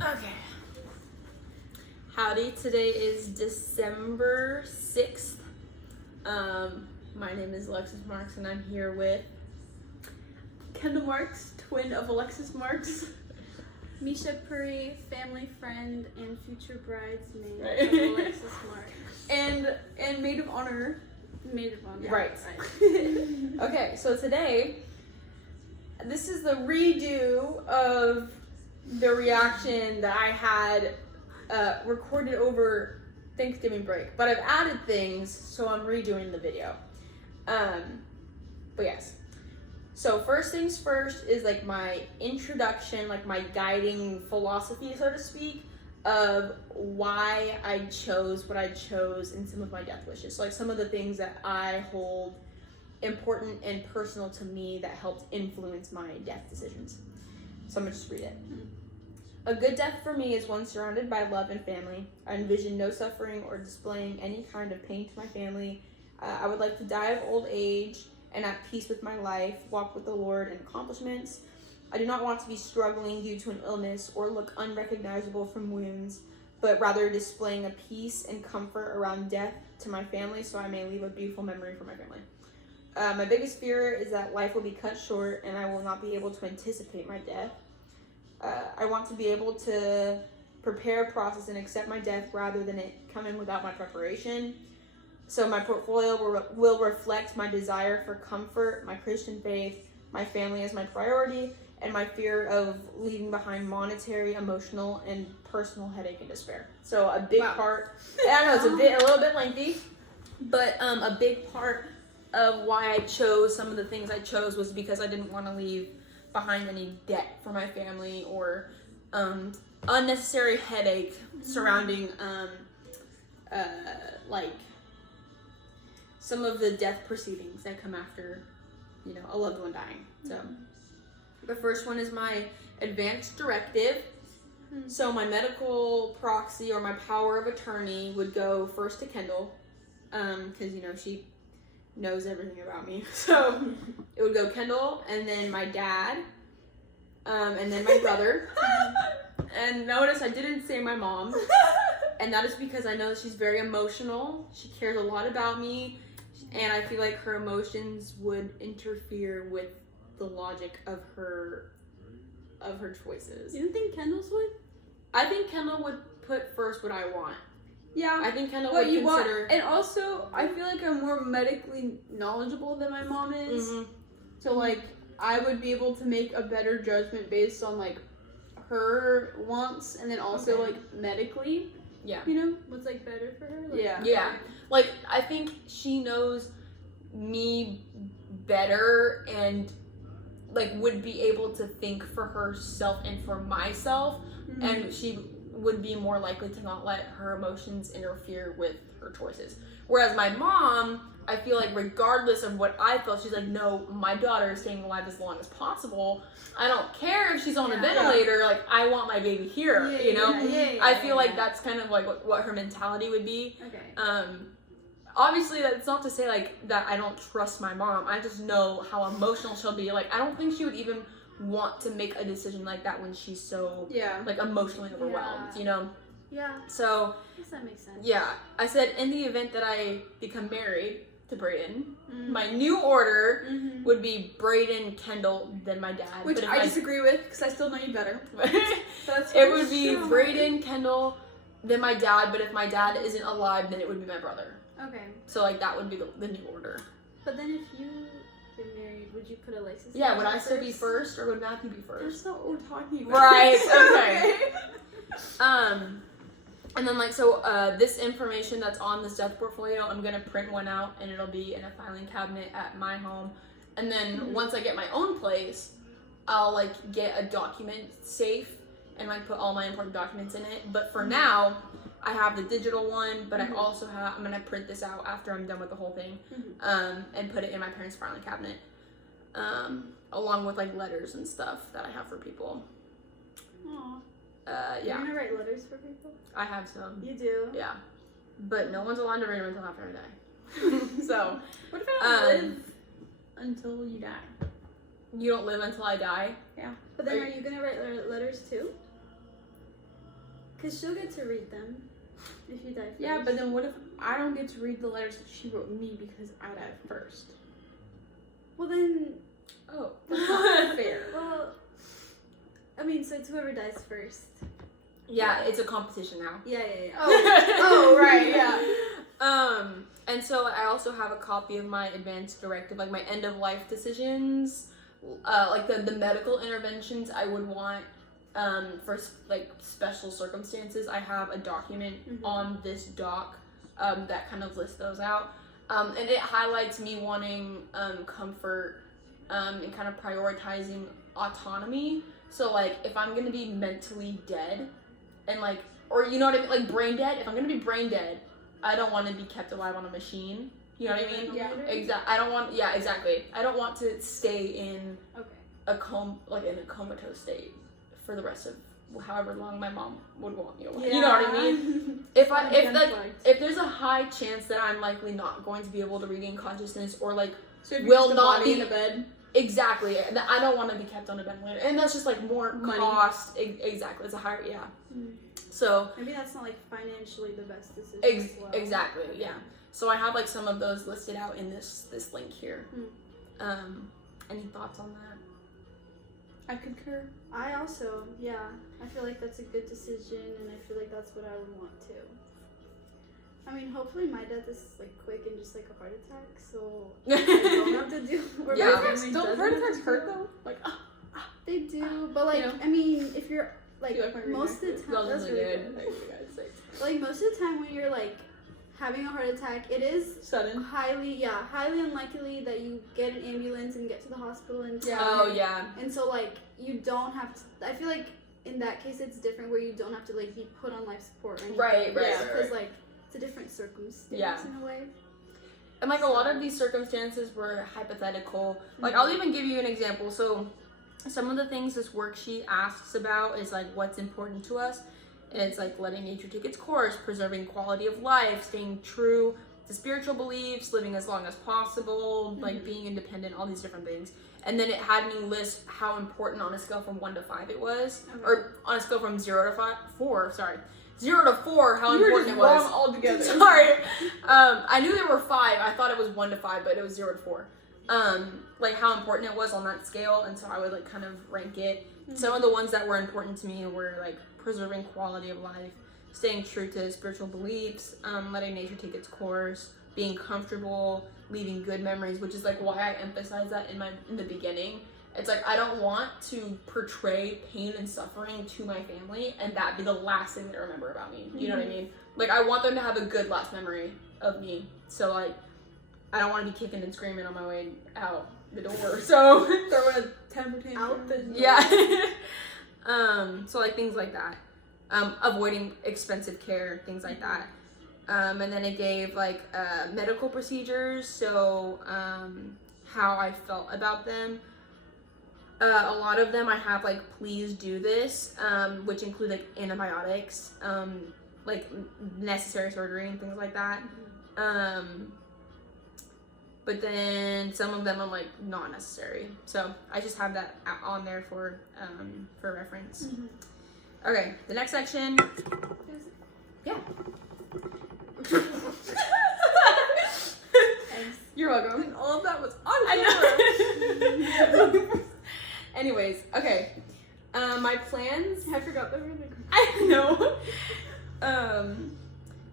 Okay. Howdy, today is December 6th. My name is Alexis Marks and I'm here with Kendall Marks, twin of Alexis Marks. Misha Puri, family friend and future bridesmaid Right. of Alexis Marks. And maid of honor. Maid of honor. Right. Okay, so today, this is the redo of the reaction that I had recorded over Thanksgiving break, but I've added things, so I'm redoing the video. But yes. So first things first is like my introduction, like my guiding philosophy, so to speak, of why I chose what I chose in some of my death wishes. So like some of the things that I hold important and personal to me that helped influence my death decisions. So I'm gonna just read it. A good death for me is one surrounded by love and family. I envision no suffering or displaying any kind of pain to my family. I would like to die of old age and at peace with my life, walk with the Lord and accomplishments. I do not want to be struggling due to an illness or look unrecognizable from wounds, but rather displaying a peace and comfort around death to my family so I may leave a beautiful memory for my family. My biggest fear is that life will be cut short and I will not be able to anticipate my death. I want to be able to prepare, process, and accept my death rather than it come in without my preparation. So my portfolio will reflect my desire for comfort, my Christian faith, my family as my priority, and my fear of leaving behind monetary, emotional, and personal headache and despair. So a big part, I know it's a little bit lengthy, but a big part of why I chose some of the things I chose was because I didn't want to leave behind any debt for my family or unnecessary headache surrounding like some of the death proceedings that come after, you know, a loved one dying. So the first one is my advance directive. So my medical proxy or my power of attorney would go first to Kendall, because you know she knows everything about me. So it would go Kendall, and then my dad, and then my brother. And notice I didn't say my mom, and that is because I know that she's very emotional. She cares a lot about me, and I feel like her emotions would interfere with the logic of her choices. You don't think Kendall's would? I think Kendall would put first what I want. Yeah. I think Kendall What would you consider. want, and also I feel like I'm more medically knowledgeable than my mom is. Mhm. So like I would be able to make a better judgment based on like her wants and then also Okay. like medically. Yeah. You know? What's like better for her? Like, Yeah. Yeah. Like, I think she knows me better and, like, would be able to think for herself and for myself. Mhm. And she would be more likely to not let her emotions interfere with her choices. Whereas my mom, I feel like regardless of what I felt, she's like, no, my daughter is staying alive as long as possible. I don't care if she's on a ventilator. Like, I want my baby here, you know? I feel like that's kind of like what her mentality would be. Okay. Obviously, that's not to say like that I don't trust my mom. I just know how emotional she'll be. Like, I don't think she would even want to make a decision like that when she's so like emotionally overwhelmed, you know? Yeah. So I guess that makes sense. yeah, I said in the event that I become married to Brayden, my new order would be Brayden, Kendall, then my dad. Which But if I disagree with because I still know you better. That's it would be Brayden, Kendall, then my dad. But if my dad isn't alive, then it would be my brother. Okay. So like that would be the new order. But then if you get married, would you put Alexis? Yeah, would I still be first or would Matthew be first? That's not what we're talking about. Right. Okay. And then like so this information that's on this death portfolio, I'm gonna print one out and it'll be in a filing cabinet at my home. And then once I get my own place, I'll like get a document safe and like put all my important documents in it. But for now, I have the digital one, but I also have, I'm gonna print this out after I'm done with the whole thing, and put it in my parents' filing cabinet, along with like letters and stuff that I have for people. Aww. Yeah. You're gonna write letters for people? I have some. You do? Yeah. But no one's allowed to read them until after I die. So. What if I don't live until you die? You don't live until I die? Yeah. But then are you gonna write letters too? Because she'll get to read them if you die first. Yeah, but then what if I don't get to read the letters that she wrote me because I died first? Well, then. Oh. That's not fair. Well, I mean, so it's whoever dies first. Yeah, it's a competition now. Yeah. Oh, right, yeah. And so I also have a copy of my advanced directive, like my end of life decisions, like the medical interventions I would want for like special circumstances. I have a document on this doc that kind of lists those out, and it highlights me wanting comfort and kind of prioritizing autonomy. So like if I'm gonna be mentally dead, and like, or you know what I mean, like brain dead. If I'm gonna be brain dead, I don't want to be kept alive on a machine. You know what I mean? Yeah. I don't want. Yeah, exactly. I don't want to stay in Okay. in a comatose state for the rest of however long my mom would want me alive. You know what I mean? If there's a high chance that I'm likely not going to be able to regain consciousness, or like So if will you're not be in a bed. exactly, I don't want to be kept on a ventilator, and that's just like more Money. cost. Exactly, it's a higher So Maybe that's not like financially the best decision. as well. exactly, yeah. So I have like some of those listed out in this link here. Any thoughts on that? I concur. I also, I feel like that's a good decision, and I feel like that's what I would want too. I mean, hopefully my death is like quick and just like a heart attack, so I don't have to do. Or Yeah. my family doesn't Heart have to attacks hurt do. though. Like, They do, but like, You know? I mean, if you're like You like my most of the time, That was that's really really good. good. Like most of the time when you're like having a heart attack, it is sudden. highly unlikely that you get an ambulance and get to the hospital in time. Oh yeah. And so like you don't have to. I feel like in that case it's different where you don't have to like be put on life support or anything. Right, Because like it's a different circumstance Yeah. in a way. And like a lot of these circumstances were hypothetical. Like I'll even give you an example. So some of the things this worksheet asks about is like what's important to us. And it's like letting nature take its course, preserving quality of life, staying true to spiritual beliefs, living as long as possible, like being independent, all these different things. And then it had me list how important on a scale from 1 to 5 it was, or on a scale from 0 to 4, how You were important just it was. wrong altogether. Sorry. I knew there were 5. I thought it was 1 to 5, but it was 0 to 4. Like how important it was on that scale, and so I would like kind of rank it. Some of the ones that were important to me were like preserving quality of life, staying true to spiritual beliefs, letting nature take its course, being comfortable, leaving good memories, which is like why I emphasize that in the beginning. It's like I don't want to portray pain and suffering to my family and that be the last thing they remember about me. You know what I mean? Like I want them to have a good last memory of me. So like I don't want to be kicking and screaming on my way out the door. So Throwing a temper tantrum. Out the door. yeah. So like things like that. Avoiding expensive care, things like that. And then it gave like medical procedures, so how I felt about them. A lot of them I have like please do this, which include like antibiotics, like necessary surgery and things like that. But then some of them I'm like not necessary. So I just have that on there for reference. Okay, the next section. Yeah. You're welcome. And all of that was on I know. Anyways, okay. My plans. I forgot that we were in the group. I know.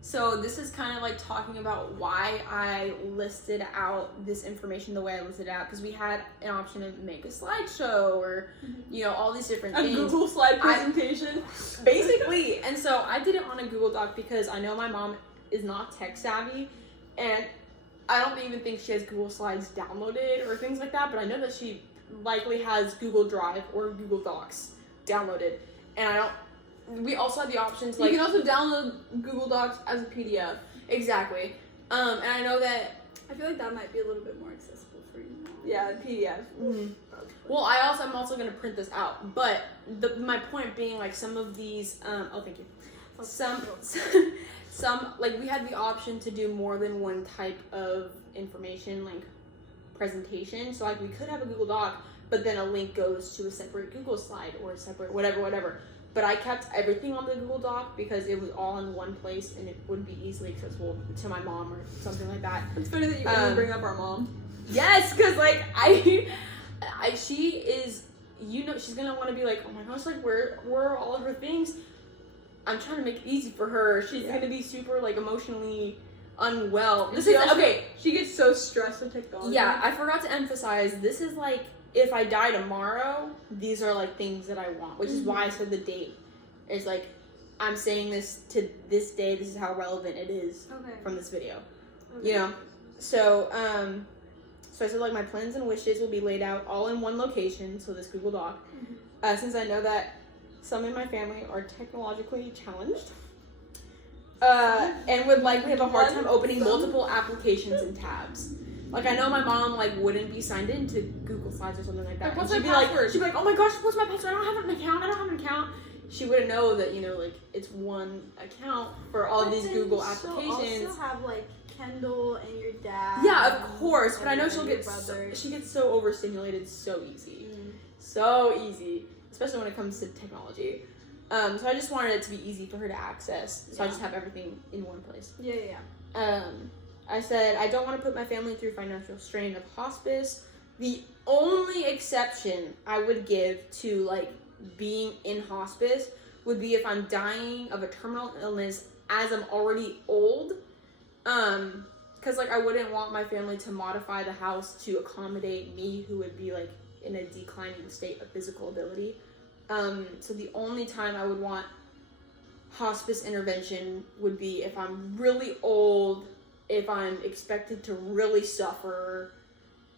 So this is kind of like talking about why I listed out this information the way I listed it out, because we had an option to make a slideshow or, you know, all these different a things. Google slide presentation. Basically, and so I did it on a Google Doc because I know my mom is not tech savvy, and I don't even think she has Google Slides downloaded or things like that, but I know that she likely has Google Drive or Google Docs downloaded, and we also have the option to like... You can also download Google Docs as a PDF. Exactly. And I know that... I feel like that might be a little bit more accessible for you now. Yeah, PDF. Well, I'm also going to print this out, but my point being, like, some of these... thank you. Some, like, we had the option to do more than one type of information, like, presentation. So, like, we could have a Google Doc, but then a link goes to a separate Google slide or a separate whatever. but I kept everything on the Google Doc because it was all in one place and it would be easily accessible to my mom or something like that. It's funny that you only bring up our mom. Yes, because like she is, you know, she's gonna want to be like, oh my gosh, like where are all of her things? I'm trying to make it easy for her. She's gonna be super like emotionally unwell. This is okay. She gets so stressed with technology. Yeah, I forgot to emphasize. This is like, if I die tomorrow, these are like things that I want, which is why I said the date is like, I'm saying this to this day. This is how relevant it is from this video. Okay. You know, so so I said like my plans and wishes will be laid out all in one location. So this Google Doc, since I know that some in my family are technologically challenged, and would likely have a hard time opening multiple applications and tabs. Like, I know my mom, like, wouldn't be signed into Google Slides or something like that. Like, what's she'd my be password? She'd be like, oh my gosh, what's my password? I don't have an account. She wouldn't know that, you know, like, it's one account for all these Google applications. She'll also have, like, Kendall and your dad. Yeah, of course. But I know she'll your get brother. she gets so overstimulated so easy. So easy. Especially when it comes to technology. So I just wanted it to be easy for her to access. So I just have everything in one place. Yeah. I said, I don't want to put my family through financial strain of hospice. The only exception I would give to, like, being in hospice would be if I'm dying of a terminal illness as I'm already old. Because, like, I wouldn't want my family to modify the house to accommodate me, who would be, like, in a declining state of physical ability. So the only time I would want hospice intervention would be if I'm really old, if I'm expected to really suffer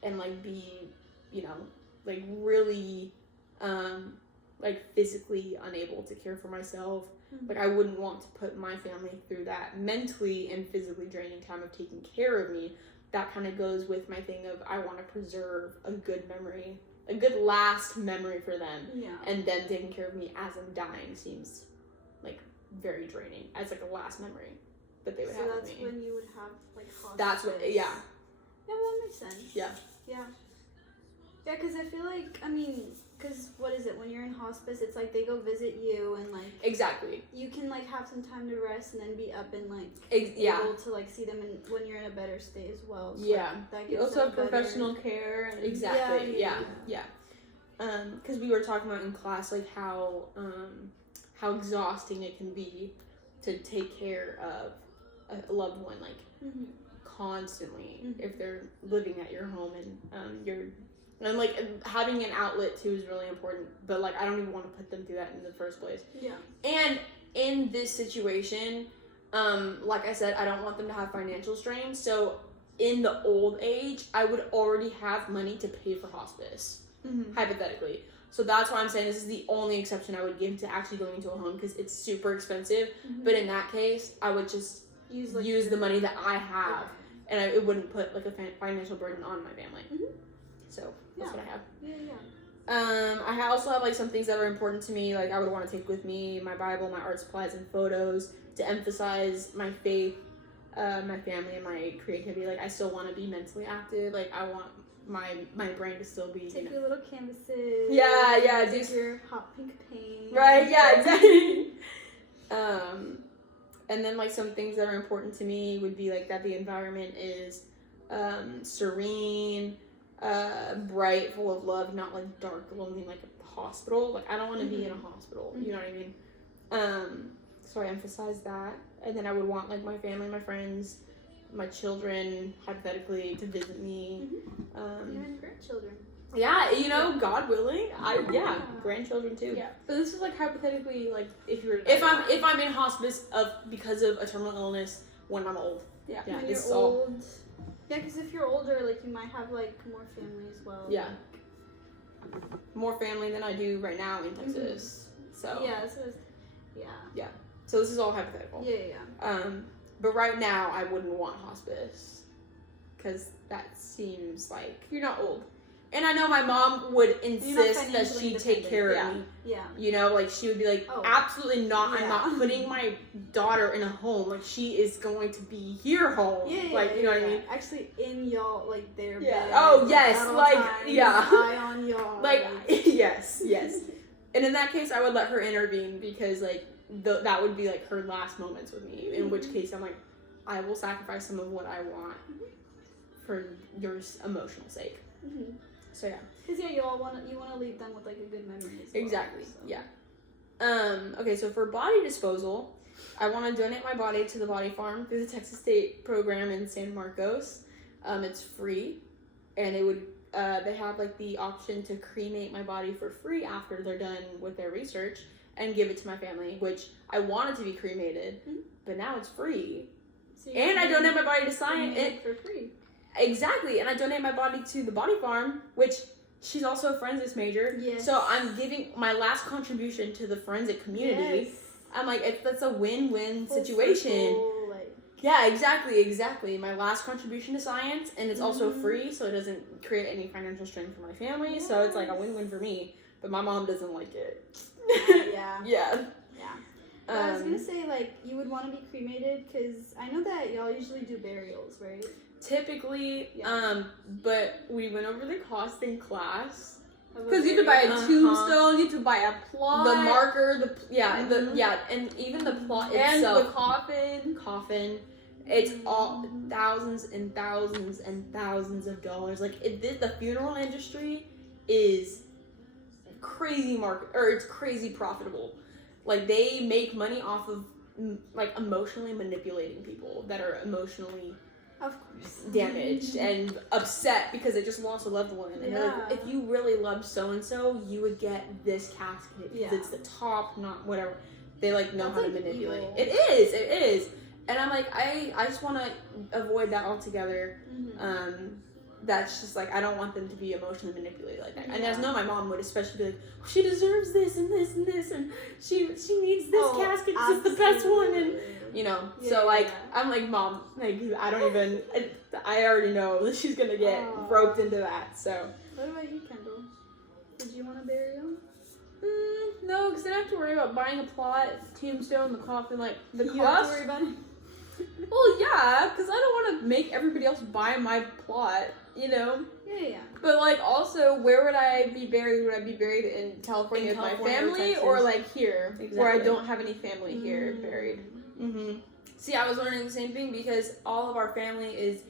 and like be, you know, like really like physically unable to care for myself. Like, I wouldn't want to put my family through that mentally and physically draining time of taking care of me. That kind of goes with my thing of I want to preserve a good memory, a good last memory for them. Yeah. And them taking care of me as I'm dying seems like very draining as like a last memory that they would have with me. So that's when you would have, like, hospice. That's what, yeah. Yeah, that makes sense. Yeah. Yeah, because I feel like, I mean, because what is it, when you're in hospice, it's like they go visit you and, like, Exactly. you can, like, have some time to rest and then be up and, like, Yeah. able to, like, see them when you're in a better state as well. So, Yeah. like, that You gives also them have better- professional care. And Exactly. Yeah. Yeah. Because we were talking about in class, like, how exhausting it can be to take care of a loved one, like, constantly if they're living at your home and like having an outlet too is really important, but like I don't even want to put them through that in the first place. Yeah. And in this situation, like I said, I don't want them to have financial strain, so in the old age I would already have money to pay for hospice, hypothetically. So that's why I'm saying this is the only exception I would give to actually going into a home, because it's super expensive. But in that case, I would just use the money that I have, and it wouldn't put like a financial burden on my family. So that's what I have. Yeah. I also have like some things that are important to me. Like I would want to take with me my Bible, my art supplies, and photos to emphasize my faith, my family, and my creativity. Like I still want to be mentally active. Like I want my brain to still be. Take your little canvases. Yeah. Take your hot pink paint. Right. Yeah. Exactly. And then like some things that are important to me would be like that the environment is serene, bright, full of love, not like dark, lonely, like a hospital. Like I don't want to be in a hospital. You know what I mean? So I emphasize that, and then I would want like my family, my friends, my children, hypothetically, to visit me. Even grandchildren. Yeah, you know, God willing, grandchildren too. Yeah. But this is like hypothetically, like if you were to If I'm in hospice because of a terminal illness when I'm old. Yeah. Yeah. When This you're is all. old. Yeah, because if you're older, like you might have like more family as well. Yeah. More family than I do right now in Texas. So Yeah. So this is all hypothetical. Yeah. But right now I wouldn't want hospice because that seems like you're not old. And I know my mom would You're not insist that financially she take care of independent. me. Yeah. You know, like she would be like, Oh. absolutely not. I'm Yeah. not putting my daughter in a home. Like she is going to be here home. Yeah. Like you know what I mean? Actually, in y'all, like their Yeah. bed. Oh, yes, at all like, times, yeah. Eye on y'all. Like yes. And in that case, I would let her intervene because, like, that would be, like, her last moments with me. In which case, I'm like, I will sacrifice some of what I want for your emotional sake. Mm-hmm. So, yeah. Because, yeah, you want to leave them with, like, a good memory as well. Exactly, so. yeah. Okay, so for body disposal, I want to donate my body to the Body Farm through the Texas State program in San Marcos. It's free, and it would they have like the option to cremate my body for free after they're done with their research and give it to my family, which I wanted to be cremated, but now it's free. So And I donate my body to science. for free. Exactly, and I donate my body to the Body Farm, which she's also a forensics major. Yes. So I'm giving my last contribution to the forensic community. Yes. I'm like, that's a win-win Full situation. circle, like, Yeah, exactly. My last contribution to science, and it's also free, so it doesn't create any financial strain for my family. So it's like a win-win for me. But my mom doesn't like it. yeah. Yeah. Yeah. But I was gonna say, like, you would want to be cremated because I know that y'all usually do burials, right? Typically, Yeah. but we went over the cost in class. Because you have to buy a Uh-huh. tombstone, you have to buy a plot. The marker, Mhm. and even the plot and itself. the coffin. It's all thousands and thousands and thousands of dollars. Like the funeral industry is crazy it's crazy profitable. Like they make money off of like emotionally manipulating people that are emotionally Of course. damaged and upset because they just lost a loved one. And they're like, Yeah. if you really loved so and so, you would get this casket because Yeah. it's the top, not whatever. They like know That's, how to like, manipulate. evil. It is. And I'm like, I just want to avoid that altogether. Mm-hmm. That's just like I don't want them to be emotionally manipulated like that. And Yeah. I know my mom would especially be like, she deserves this and this and this, and she needs this casket because it's the best one, and you know. So like I'm like, Mom, like I don't even. I already know that she's gonna get Aw. roped into that. So What about you, Kendall? Did you want a burial? No, because then I have to worry about buying a plot, tombstone, the coffin, like the You have cost. to worry about it. Well, yeah, because I don't want to make everybody else buy my plot, you know. Yeah. But like, also, where would I be buried? Would I be buried in California In with California my or family, Texas. or like here, where I Exactly. don't have any family here buried? Mm-hmm. See, I was learning the same thing because all of our family is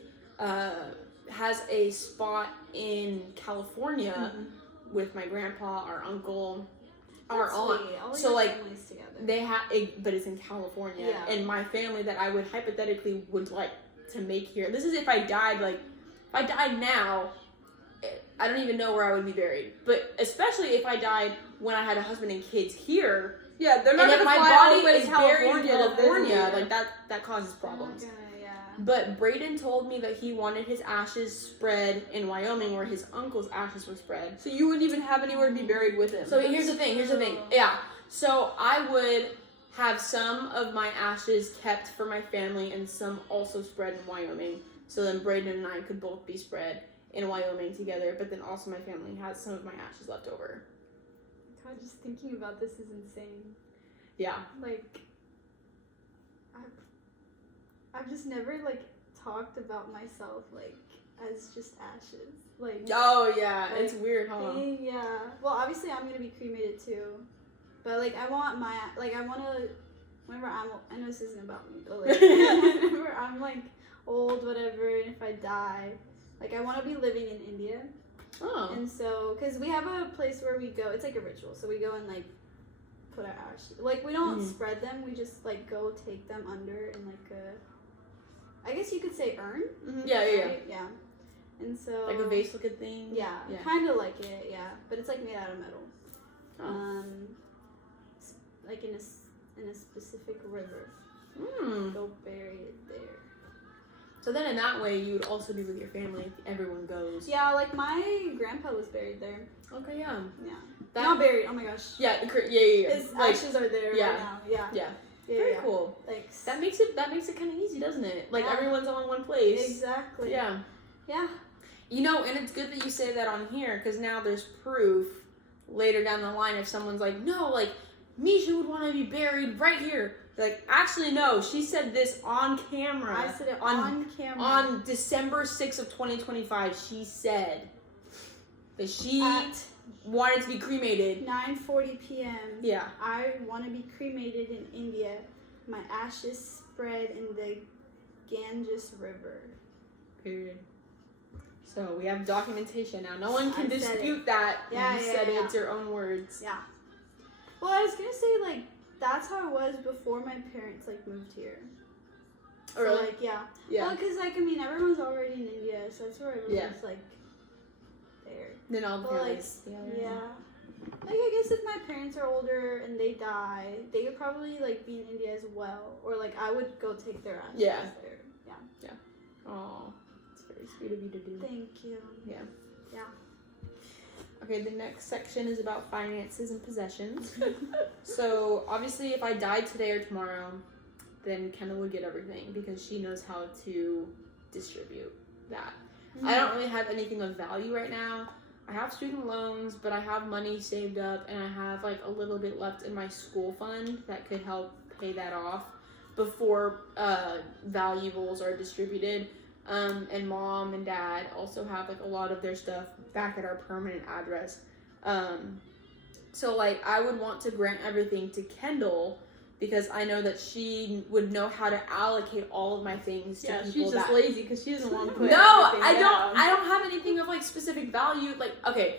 has a spot in California with my grandpa, our uncle, our aunt. So, like, together. They but it's in California, Yeah. and my family that I would hypothetically would like to make here. This is if I died. Like, if I died now, I don't even know where I would be buried. But especially if I died when I had a husband and kids here. Yeah, they're not And if gonna my fly all body the way is to buried in California, California, to like that causes problems. Yeah. But Braden told me that he wanted his ashes spread in Wyoming, where his uncle's ashes were spread. So you wouldn't even have anywhere to be buried with him. So here's the thing. Yeah. So I would have some of my ashes kept for my family and some also spread in Wyoming. So then Braden and I could both be spread in Wyoming together. But then also my family has some of my ashes left over. God, just thinking about this is insane. Yeah. Like, I've just never like talked about myself like as just ashes. Like, Oh yeah, Like, it's weird, huh? yeah. Well, obviously I'm gonna be cremated too, but like I want to. Whenever I know this isn't about me, but like whenever I'm like old, whatever, and if I die, like I want to be living in India. Oh. And so, because we have a place where we go, it's like a ritual. So we go and like put our ashes. Like we don't spread them. We just like go take them under in like a, I guess you could say urn. Yeah. Right? Yeah. And so Like a vase looking thing. Yeah, Yeah. kind of like it. Yeah, but it's like made out of metal. Oh. Like in a specific river. Hmm. Go bury it there. So then in that way, you would also be with your family if everyone goes. Yeah, like my grandpa was buried there. Okay, yeah. Yeah. That, Not buried. Oh my gosh. yeah. His Like, ashes are there yeah. right now. Yeah. yeah. Yeah. Very yeah. cool. Like That makes it kind of easy, doesn't it? Like Yeah. everyone's all in one place. exactly. Yeah. Yeah. You know, and it's good that you say that on here because now there's proof later down the line if someone's like, no, like Misha would want to be buried right here. Like, actually, no. She said this on camera. I said it on camera. On December 6th of 2025, she said that she At wanted to be cremated. 9:40 p.m. Yeah. I want to be cremated in India. My ashes spread in the Ganges River. Period. So we have documentation now. No one can I said dispute that. Yeah, You yeah, said yeah. it's your own words. Yeah. Well, I was gonna say like that's how it was before my parents like moved here. So, Really? like yeah. Yeah. Well, because like I mean everyone's already in India, so that's where everyone's like there. Then all the Well, like, families. Yeah. Like I guess if my parents are older and they die, they would probably like be in India as well, or like I would go take their ashes Yeah. there. Yeah. Oh, it's very sweet of you to do. Thank you. Okay, the next section is about finances and possessions. So obviously, if I died today or tomorrow, then Kendall would get everything because she knows how to distribute that. I don't really have anything of value right now. I have student loans, but I have money saved up and I have like a little bit left in my school fund that could help pay that off before valuables are distributed. And mom and dad also have like a lot of their stuff back at our permanent address. So like I would want to grant everything to Kendall because I know that she would know how to allocate all of my things to people she's just that lazy because she doesn't want to put no, everything I down. don't have anything of like specific value. Like, okay,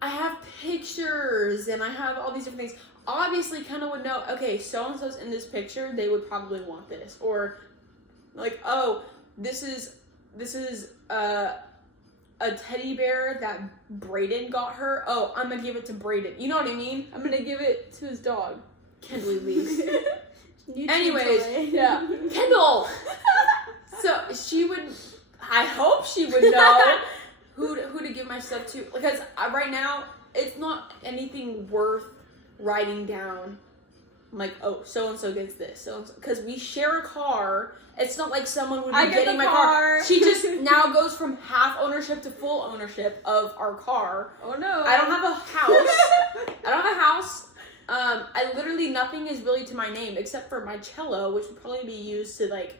I have pictures and I have all these different things. Obviously, Kendall would know, okay, so-and-so's in this picture, they would probably want this. Or like, oh, this is a teddy bear that Brayden got her. Oh, I'm gonna give it to Brayden. You know what I mean? I'm gonna give it to his dog. Kendall leaves. New Anyways, toy. Yeah. Kendall! So she would, I hope she would know who to give my stuff to. Because right now, it's not anything worth writing down. I'm like, oh, so-and-so gets this. So because we share a car. It's not like someone would be I get getting the my car. car. She just now goes from half ownership to full ownership of our car. Oh no. I don't have a house. I don't have a house. I literally, nothing is really to my name except for my cello, which would probably be used to like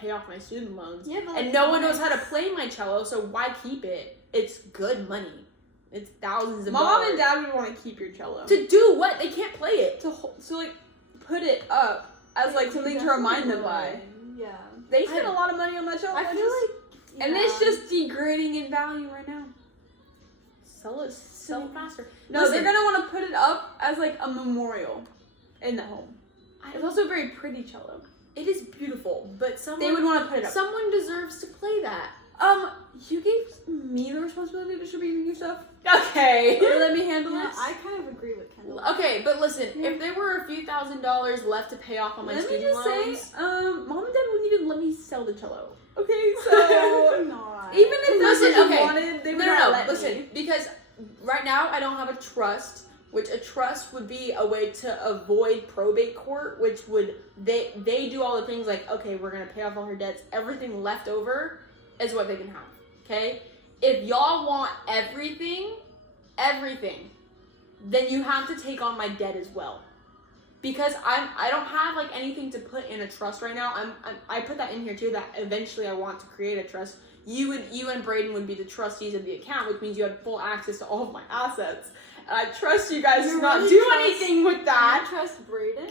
pay off my student loans. Yeah, but And like, no one knows how to play my cello, so why keep it? It's good money. It's thousands of Mom dollars. and dad would want to keep your cello. To do what? They can't play it. So like put it up as like something to remind them by. Yeah. They spend a lot of money on that cello. I feel like and it's just degrading in value right now. Sell it faster. No, Listen, they're gonna want to put it up as like a memorial in the home. It's also a very pretty cello. it is beautiful, but someone They would want to put it up. someone deserves to play that. You gave me the responsibility of distributing your stuff. Okay. Or let me handle Yeah, this. I kind of agree with Kendall. Okay, but listen, if there were a few $1,000s left to pay off on my Let me student just loans, say, mom and dad wouldn't even let me sell the cello. Okay, so Not. even if that's Listen, what you okay. wanted, they would no, not let listen, me. because right now I don't have a trust, which a trust would be a way to avoid probate court, which would they do all the things like, okay, we're gonna pay off all her debts, everything left over is what they can have. Okay, if y'all want everything, then you have to take on my debt as well. Because I don't have like anything to put in a trust right now. I put that in here too, that eventually I want to create a trust. You and Brayden would be the trustees of the account, which means you have full access to all of my assets. And I trust you guys to not really do trust- anything with I that. trust Brayden.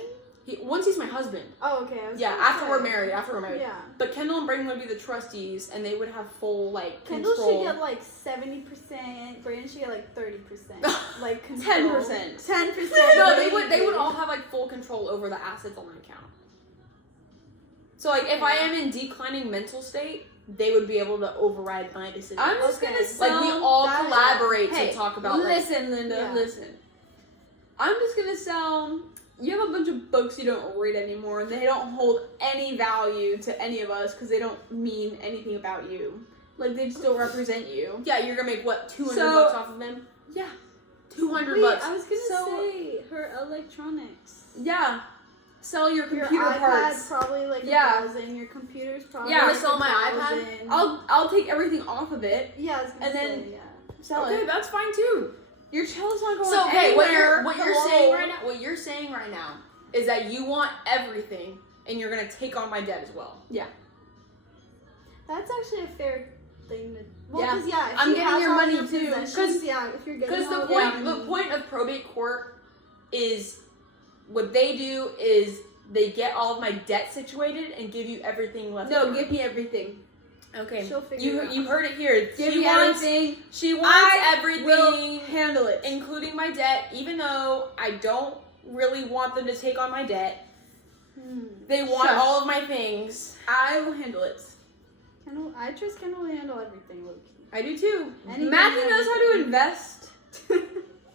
Once he's my husband. Oh, okay. I was Yeah, gonna after say. we're married. Yeah. But Kendall and Brayden would be the trustees, and they would have full like Kendall control. should get like 70%. Brayden should get like 30%. Like 10%. 10%. No, they would all have like full control over the assets on my account. So like if I am in declining mental state, they would be able to override my decisions. I'm just Okay. gonna sell. like we all that- collaborate Hey, to talk about like, listen, Linda, Yeah. listen. I'm just gonna sell. You have a bunch of books you don't read anymore, and they don't hold any value to any of us because they don't mean anything about you. Like they just don't represent you. yeah, you're gonna make what, $200 So- off of them? Yeah. $200 Wait, bucks. I was gonna So- say her electronics. Yeah. Sell your Your computer iPad parts. probably like Yeah. 1,000. Your computer's probably Yeah, like sell my iPad? 1,000. I'll take everything off of it. Yeah, I was gonna and say, then- yeah. Sell Okay, it. that's fine too. Your cello's not going So okay, anywhere. what you're Hello. saying right now is that you want everything and you're gonna take on my debt as well. That's actually a fair thing to. Well, Yeah. 'cause, yeah, if I'm she getting has your all money, your too, possessions, yeah, if you're getting Because all the of your point money- of probate court is what they do is they get all of my debt situated and give you everything left. No, over. give me everything. Okay. She'll figure it out. You heard it here. Give she me wants everything. she wants I everything, will handle it. including my debt. Even though I don't really want them to take on my debt, they want Shush. all of my things. I will handle it. I trust Kendall to handle everything, low-key. I do too. Anything Matthew and knows how to everything. invest.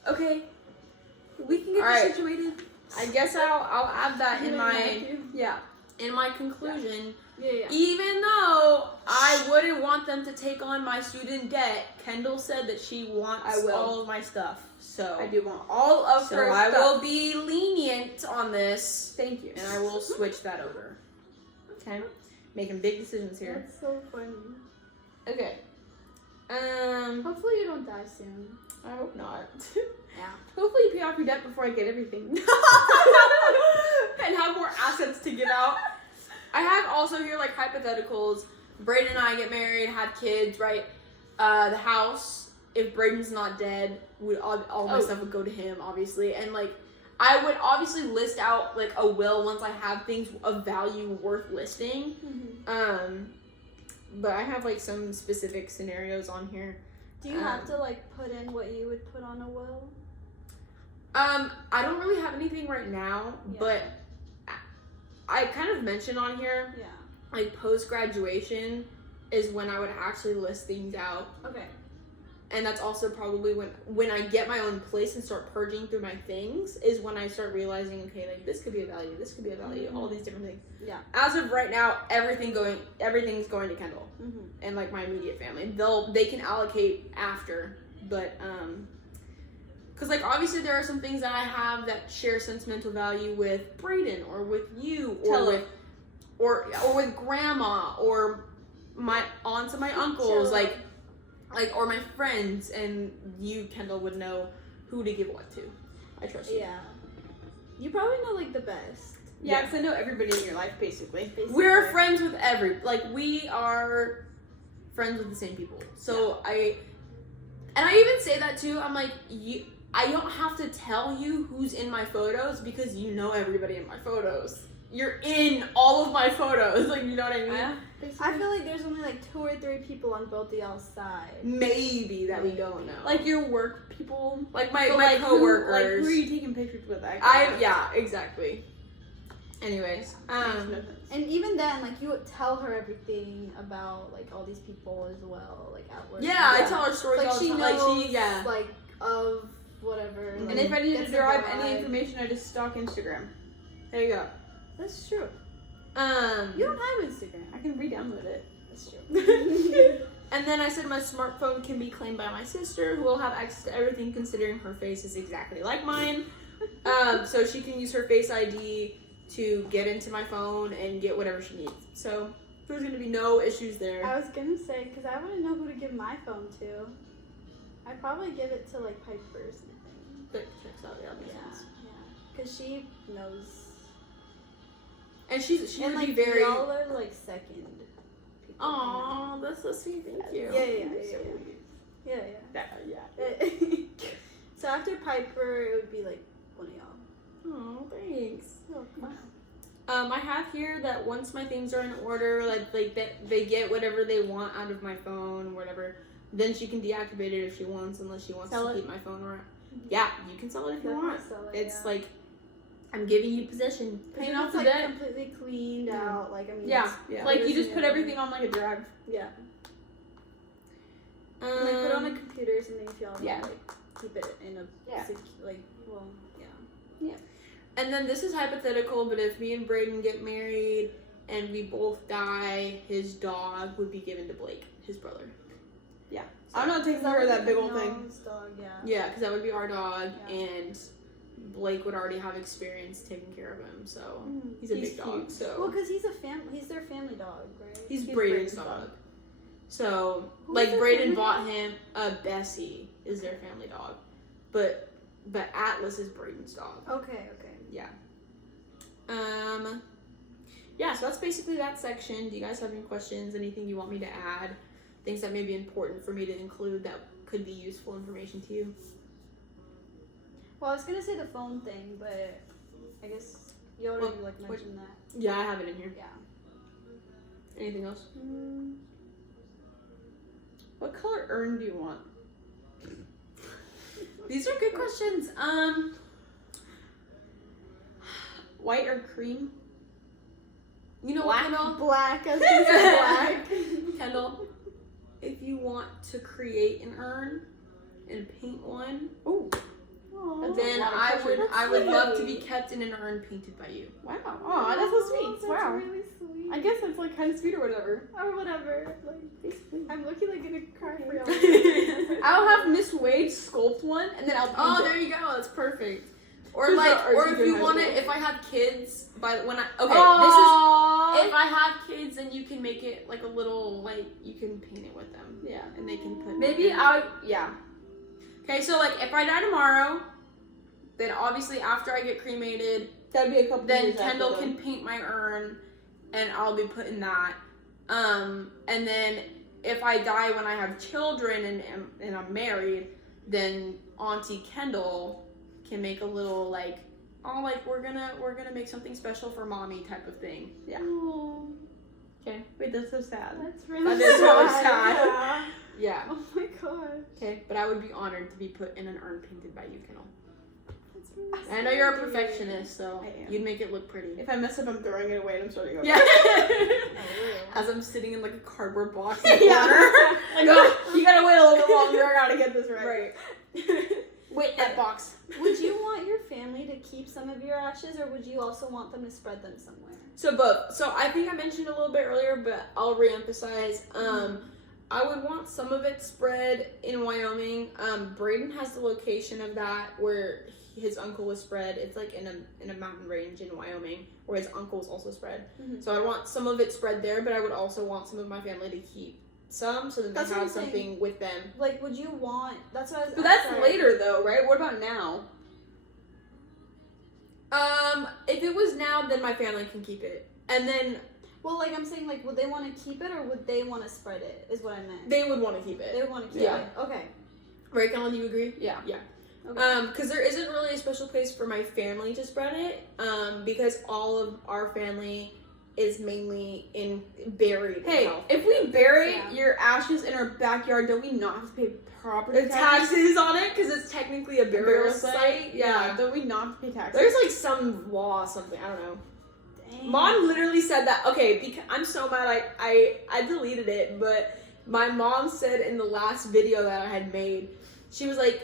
Okay. We can get All this right. situated. I guess I'll add that in You my and Matthew. Yeah. conclusion. Yeah. Even though I wouldn't want them to take on my student debt, Kendall said that she wants I will. all of my stuff. So I do want all of So her I stuff. will be lenient on this, Thank you. and I will switch that over. Okay, making big decisions here. That's so funny. Okay. Hopefully you don't die soon. I hope not. Yeah. Hopefully you pay off your debt before I get everything. And have more assets to give out. I have also here like hypotheticals. Brayden and I get married, have kids, right? The house, if Brayden's not dead, would all my stuff would go to him, obviously. And like, I would obviously list out like a will once I have things of value worth listing. But I have like some specific scenarios on here. Do you have to like put in what you would put on a will? I don't really have anything right now, Yeah. but I kind of mentioned on here, Yeah. like post graduation is when I would actually list things out, Okay. and that's also probably when I get my own place and start purging through my things is when I start realizing, okay, like this could be a value, this could be a value, all these different things. Yeah. As of right now, everything's going to Kendall Mm-hmm. and like my immediate family. They can allocate after, but because like obviously there are some things that I have that share sentimental value with Brayden or with you or Tell with or with grandma or my aunts and my uncles, Chill. like or my friends, and you, Kendall, would know who to give what to. I trust you. Yeah. You probably know like the best. Yeah, because I know everybody in your life, basically. We're friends with we are friends with the same people. So I even say that too. I'm like, I don't have to tell you who's in my photos because you know everybody in my photos. You're in all of my photos, like, you know what I mean? Yeah. I feel like there's only like 2 or 3 people on both of y'all's sides. Maybe that we don't know. Like your work people. Like my But, my like, who coworkers. are you taking pictures with? Yeah, exactly. Anyways, And even then, like, you would tell her everything about like all these people as well, like at work. yeah, I tell her stories like all the she time. knows, Yeah. like of whatever. And like, And if I need to gets the derive vibe. any information, I just stalk Instagram. There you go. That's true. Um, You don't have Instagram. I can re-download it. That's true. And then I said my smartphone can be claimed by my sister, who will have access to everything, considering her face is exactly like mine. So she can use her Face ID to get into my phone and get whatever she needs. So there's going to be no issues there. I was gonna say, because I wouldn't know who to give my phone to. I'd probably give it to like Piper or something. But checks out, yeah, that makes Yeah, sense. yeah. Because she knows. And she And would like be very. y'all are like second. people. Aw, that's so sweet. Thank you. Yeah. Yeah. So after Piper, it would be like one of y'all. Oh, thanks. Oh, wow. I have here that once my things are in order, like they get whatever they want out of my phone, whatever, then she can deactivate it if she wants, unless she wants Sell to it? keep my phone around. Yeah, you can sell it if you Definitely want. sell it, It's yeah. like I'm giving you possession. Paying Paying off off the like debt. completely cleaned out. Like I mean, Yeah, it's- yeah. Like you there's just no- put everything on like a drive. Yeah. Like put it on a computer or something if y'all Yeah. like keep it in a Yeah. yeah. And then this is hypothetical, but if me and Brayden get married and we both die, his dog would be given to Blake, his brother. I'm not taking care of that big old thing. Noah's dog, yeah. Yeah, because that would be our dog, Yeah. and Blake would already have experience taking care of him, so Mm. he's a He's big dog. cute. So Well, because he's their family dog, right? he's he's Brayden's Brayden's dog. dog. So Who's like their Brayden family bought dog? him Bessie is their family dog, but Atlas is Brayden's dog. Okay. Yeah, so that's basically that section. Do you guys have any questions? Anything you want me to add? things that may be important for me to include that could be useful information to you. Well, I was gonna say the phone thing, but I guess you already mentioned that. Yeah, I have it in here. Yeah. Anything else? What color urn do you want? These are good questions. White or cream? You know what, Kendall? Black. I was gonna say black. Kendall, if you want to create an urn and paint one, Aw, then I would love to be kept in an urn painted by you. Wow. Oh, that's so sweet. That's Wow. really sweet. I guess it's like kind of sweet or whatever. Or whatever. Like, Basically. I'm looking like gonna cry for y'all. I'll have Miss Wade sculpt one, and then I'll paint Oh, it. there you go. That's perfect. Or Who's like, our or teacher if in you high want it, school? if I have kids, this is Aww. if I have kids, then you can make it like a little like you can paint it with them. Yeah. And they can put Maybe yeah. Okay, so like if I die tomorrow, then obviously after I get cremated, That'd be a couple then years after, Kendall though. can paint my urn, and I'll be putting that. And then if I die when I have children and I'm married, then Auntie Kendall can make a little like, oh, like we're gonna make something special for mommy type of thing. Yeah. Oh, Okay. Wait, that's so sad. that's really That is really sad. Yeah. Yeah. Oh my gosh. Okay, but I would be honored to be put in an urn painted by you, Kendall. That's really And I know you're a sweet. perfectionist, so I am. you'd make it look pretty. If I mess up, I'm throwing it away and I'm starting over. Yeah. Oh. As I'm sitting in like a cardboard box in the Yeah. corner. Like, oh, you gotta wait a little bit longer. I gotta get this right. Right. Wait, that box. Would you want your family to keep some of your ashes, or would you also want them to spread them somewhere? So both. So I think I mentioned a little bit earlier, but I'll reemphasize. I would want some of it spread in Wyoming. Braden has the location of that where his uncle was spread. It's like in a mountain range in Wyoming where his uncle was also spread. Mhm. So I want some of it spread there, but I would also want some of my family to keep some so that That's they what have I'm saying. something with them. Like, would you want? That's what I was. But that's sorry. later though, right? What about now? If it was now, then my family can keep it, and then Well, like I'm saying, like, would they want to keep it, or would they want to spread it? Is what I meant. they would want to keep it. They would want to keep Yeah. it. Okay. Right, Kendall, do you agree? Yeah. Okay. Because there isn't really a special place for my family to spread it, because all of our family is mainly buried in Hey, California. if we bury Yeah. your ashes in our backyard, don't we not have to pay property The taxes? taxes on it, because it's technically a burial Burial site. Yeah. Don't we not have to pay taxes? There's like some law or something, I don't know. Dang. Mom literally said that. Okay, because I'm so mad I deleted it, but my mom said in the last video that I had made, she was like,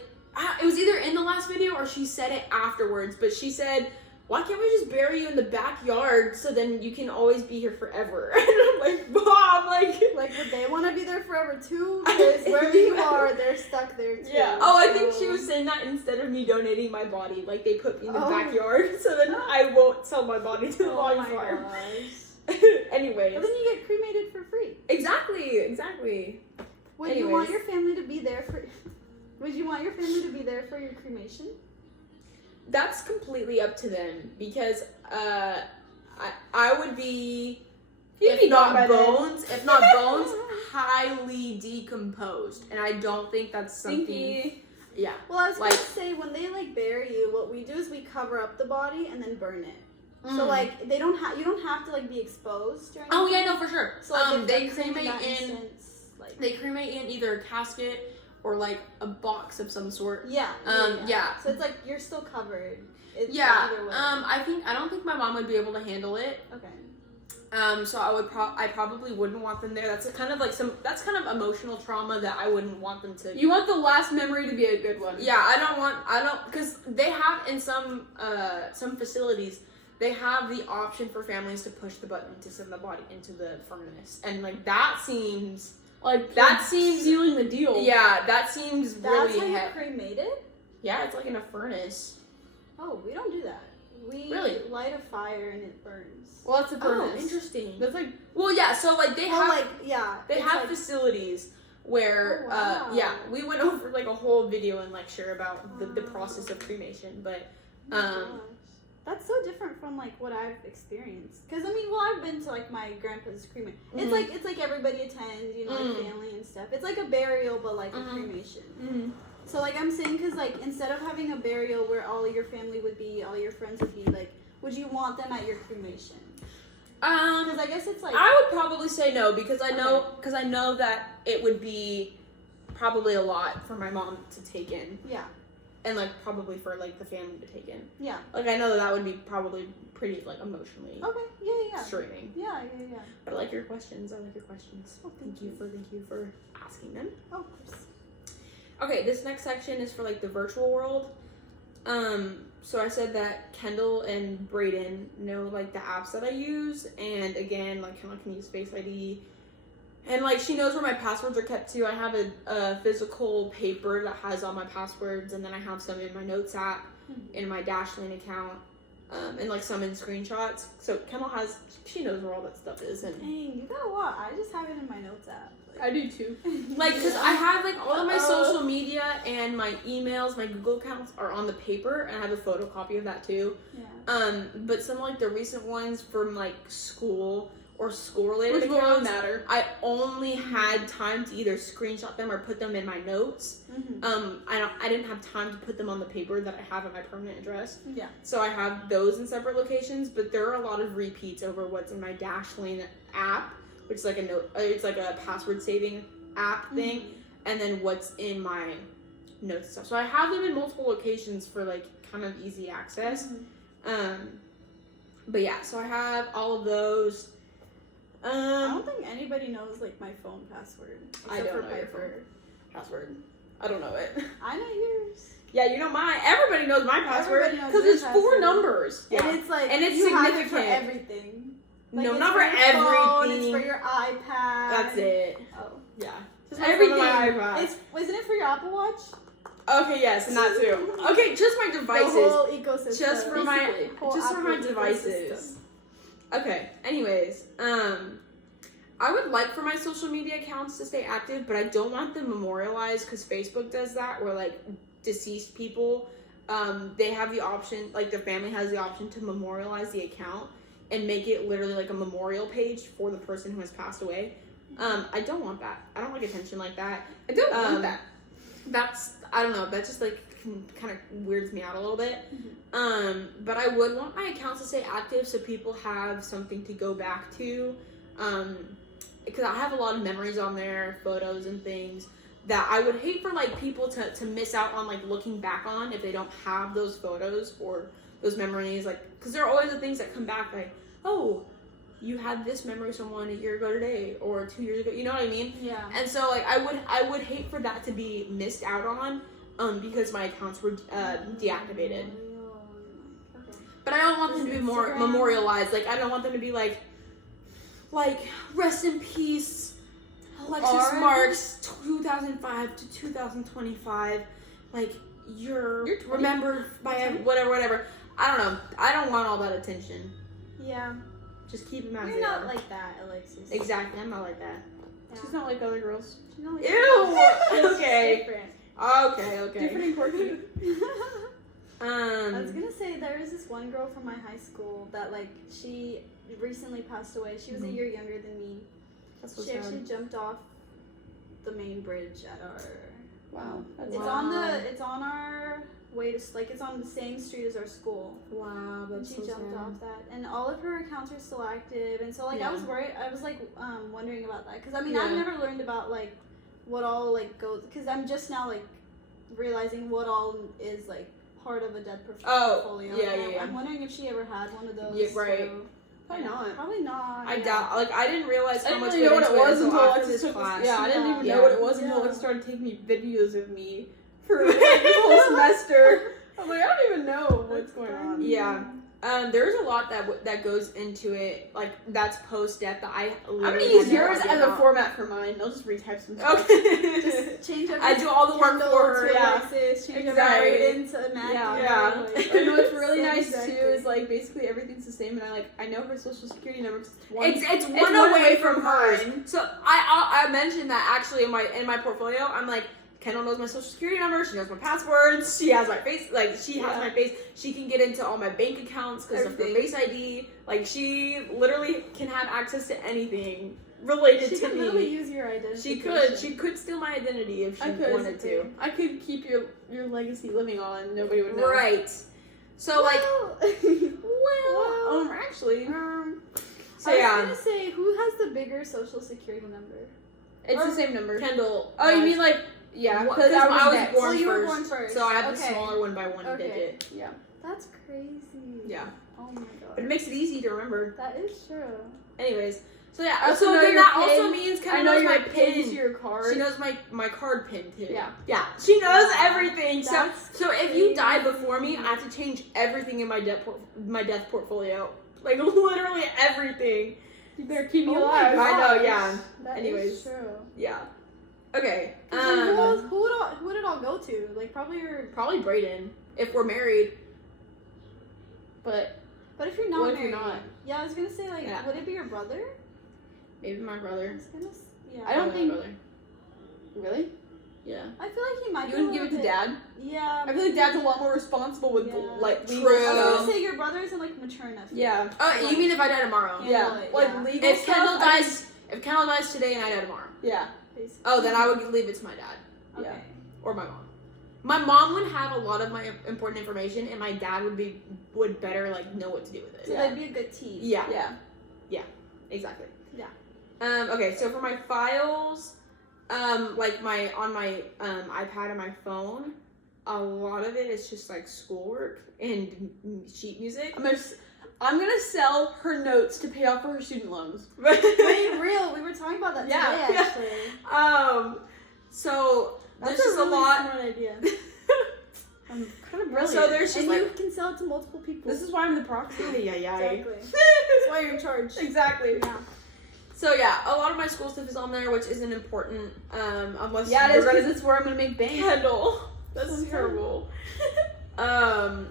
it was either in the last video or she said it afterwards, but she said, why can't we just bury you in the backyard so then you can always be here forever? And I'm like, Mom, like would they want to be there forever too? Because wherever you are, they're stuck there too. Yeah. Oh, I think she was saying that instead of me donating my body, like they put me in the Oh. backyard so then I won't sell my body to the Oh body my farm. gosh. Anyways. But then you get cremated for free. Exactly. Would you want Anyways. your family to be there for? Would you want your family to be there for your cremation? That's completely up to them because I would be You'd be gone by then. if not bones, highly decomposed, and I don't think that's something. Stinky. Yeah. Well, I was Like- gonna say when they like bury you, what we do is we cover up the body and then burn it. So Mm. like they don't have you don't have to like be exposed or anything. Oh yeah, no, for sure. So like, if they that's in cremate that in instance, like they cremate in either a casket or like a box of some sort. yeah, yeah. So it's like you're still covered. It's Yeah. Either way. I don't think my mom would be able to handle it. okay. So I probably wouldn't want them there. That's kind of like that's kind of emotional trauma that I wouldn't want them to. You want the last memory to be a good one. Yeah, I don't, because they have in some facilities, they have the option for families to push the button to send the body into the furnace, and like that seems, sealing the deal. yeah, that seems That's really how you're cremated? yeah, it's like in a furnace. Oh, we don't do that. We Really? light a fire and it burns. Well, that's a furnace. Oh, interesting. That's like Well, yeah, so like they have yeah. they it's have like, facilities where Oh, wow. yeah, we went over like a whole video and lecture about the process of cremation, but oh my gosh. That's so different from like what I've experienced. Cause I mean, well, I've been to like my grandpa's cremation. Mhm. It's like everybody attends, you know, Mhm. like family and stuff. It's like a burial, but like a cremation. Mm-hmm. So like I'm saying, cause like instead of having a burial where all your family would be, all your friends would be, like, would you want them at your cremation? Cause I guess it's like I would probably say no because I know that it would be probably a lot for my mom to take in, yeah, and like probably for like the family to take in. yeah. Like I know that would be probably pretty like emotionally Okay, yeah. straining. Yeah. But I like your questions. I like your questions. Oh, Thank you for asking them. Oh, of course. Okay, this next section is for like the virtual world. So I said that Kendall and Brayden know like the apps that I use, and again, like Kendall can use Face ID, and like she knows where my passwords are kept too. I have a physical paper that has all my passwords, and then I have some in my Notes app, in my Dashlane account, and like some in screenshots. So Kendall she knows where all that stuff is, and Dang, you got a lot. I just have it in my Notes app. I do too. like, because I have like all of my social media and my emails, my Google accounts are on the paper, and I have a photocopy of that too. Yeah. But some like the recent ones from like school or school related Which don't really accounts, matter. I only had time to either screenshot them or put them in my notes. Mm-hmm. I didn't have time to put them on the paper that I have at my permanent address. Yeah. So I have those in separate locations, but there are a lot of repeats over what's in my Dashlane app, which is like it's like a password saving app thing, and then what's in my notes stuff. So I have them in multiple locations for like kind of easy access. But yeah, so I have all of those. I don't think anybody knows like my phone password. I Except don't for know your Piper. Password. I don't know it. I know yours. Yeah, you know mine. Everybody knows my password Everybody knows because your it's 4 password. numbers. Yeah. And it's like And it's you have it for significant. everything. Like, No, it's not for your phone, everything. it's for your iPad. That's it. Oh. Yeah. Just Everything. everything. My iPad. Isn't it for your Apple Watch? Okay, yes, and that too. Okay, just my The devices. whole ecosystem. Just for my basically. Whole just for my Apple devices. Okay. Anyways, I would like for my social media accounts to stay active, but I don't want them memorialized because Facebook does that. Where like deceased people, they have the option, like the family has the option to memorialize the account and make it literally like a memorial page for the person who has passed away. I don't want that. I don't like attention like that. I don't want that. I don't know, that just like kind of weirds me out a little bit. Mm-hmm. But I would want my accounts to stay active so people have something to go back to. Because I have a lot of memories on there, photos and things that I would hate for like people to miss out on like looking back on if they don't have those photos or those memories. Like, because there are always the things that come back like, oh, you had this memory of someone a year ago today or 2 years ago. You know what I mean? Yeah. And so like I would hate for that to be missed out on because my accounts were deactivated. Okay. But I don't want them to be more Instagram? memorialized. Like I don't want them to be like rest in peace, Alexis R.I.P. Marks, 2005 to 2025. Like you're 20. remembered by whatever. I don't know. I don't want all that attention. Yeah. Just keep them as You're they not are. like that, Alexis. Exactly. I'm not like that. Yeah. She's not like other girls. She's not like Ew. It's Okay. different. Okay. Different and quirky. I was gonna say there was this one girl from my high school that like she recently passed away. She was a Mhm. year younger than me. That's so She sad. actually jumped off the main bridge at our. Wow. That's It's Wow. it's on our way to like it's on the same street as our school. Wow, And that's she so jumped sad. off that, and all of her accounts are still active. And so like I was worried. I was like wondering about that because I mean I've Yeah. never learned about like what all like goes because I'm just now like realizing what all is like part of a dead portfolio. yeah. I'm wondering if she ever had one of those. Yeah, right. so- Probably not. Probably not. I yeah. doubt. Like I didn't realize I how didn't much really know what went it into was until after Alexis this took class. this. Yeah, I didn't even Yeah. know what it was until Yeah. Alexis started taking me videos of me for like, the whole semester. I'm like, I don't even know what's going on. Yeah. There's a lot that goes into it, like that's post death that I. I'm literally gonna use had no yours idea as a about. format for mine. I'll just retype some stuff. Okay. Just change up. I do all the work Kendall for her. to Yeah. Alexis, change Exactly. up Brayden to Maggie. Yeah. Like, You know what's really so nice exactly. too is like basically everything's the same, and I know her social security number 'cause it's one. It's It's one one away away from from hers. mine. So I mentioned that actually in my portfolio. I'm like, Kendall knows my social security number. She knows my passwords. She has my face. Like, she has my face. She can get into all my bank accounts because of her Face ID. Like, she literally can have access to anything related She to could me. literally use your identity. She could steal my identity if she wanted to. I could keep your legacy living on. Nobody would know. Right. So, like, Actually, so I was yeah, gonna say, who has the bigger social security number? it's the same number. Kendall. Oh, you mean like yeah? Because I was next. born Well, you were first, born first. so I have the Okay. smaller one by one Okay. digit. Yeah. That's crazy. Yeah, Oh my but it god. makes it easy to remember. That is true. Anyways, so yeah, I also so know then your that PIN. also means I Kendall know knows your my pin to pin. your card. She knows my card pin too. Yeah. Yeah, she knows everything. That's So if you die crazy. before me, I have to change everything in my death portfolio. Like literally everything. You better keep me Oh alive. my I know, gosh. yeah. That Anyways. is true. Yeah. Okay. 'Cause then who would it all go to? Like probably your. Probably Brayden if we're married. But But if you're not What if married, you're not? yeah, I was gonna say like, Yeah. would it be your brother? Maybe my I brother. was gonna. Yeah. I don't Probably think- my brother. really, Yeah. I feel like he might. you be a wouldn't give it to little bit- dad. Yeah. I feel like dad's a lot more responsible with Yeah. like legal True. I was stuff. gonna say your brother isn't like mature enough. Yeah. Oh, you mean if I die tomorrow? Yeah. Yeah. Like Yeah. legal If stuff. Kendall I dies, if Kendall dies today and I die tomorrow, yeah. Basically. oh, then I would leave it to my dad Okay. yeah. or my mom. My mom would have a lot of my important information, and my dad would better like know what to do with it. So Yeah. that'd be a good team. Yeah. Yeah. Exactly. Yeah. Okay, so for my files, like on my iPad and my phone, a lot of it is just like schoolwork and sheet music. I'm gonna sell her notes to pay off for her student loans. Wait, real. We were talking about that Yeah. today, Yeah. actually. So there's That's just a really lot. smart idea. I'm kind of brilliant. So there's just And like you can sell it to multiple people. this is why I'm the proxy. Exactly. That's why you're in charge. Exactly. Yeah. So yeah, a lot of my school stuff is on there, which isn't important, unless Yeah, it you're is gonna because it's where I'm gonna make bank. Kendall. That's Okay. terrible.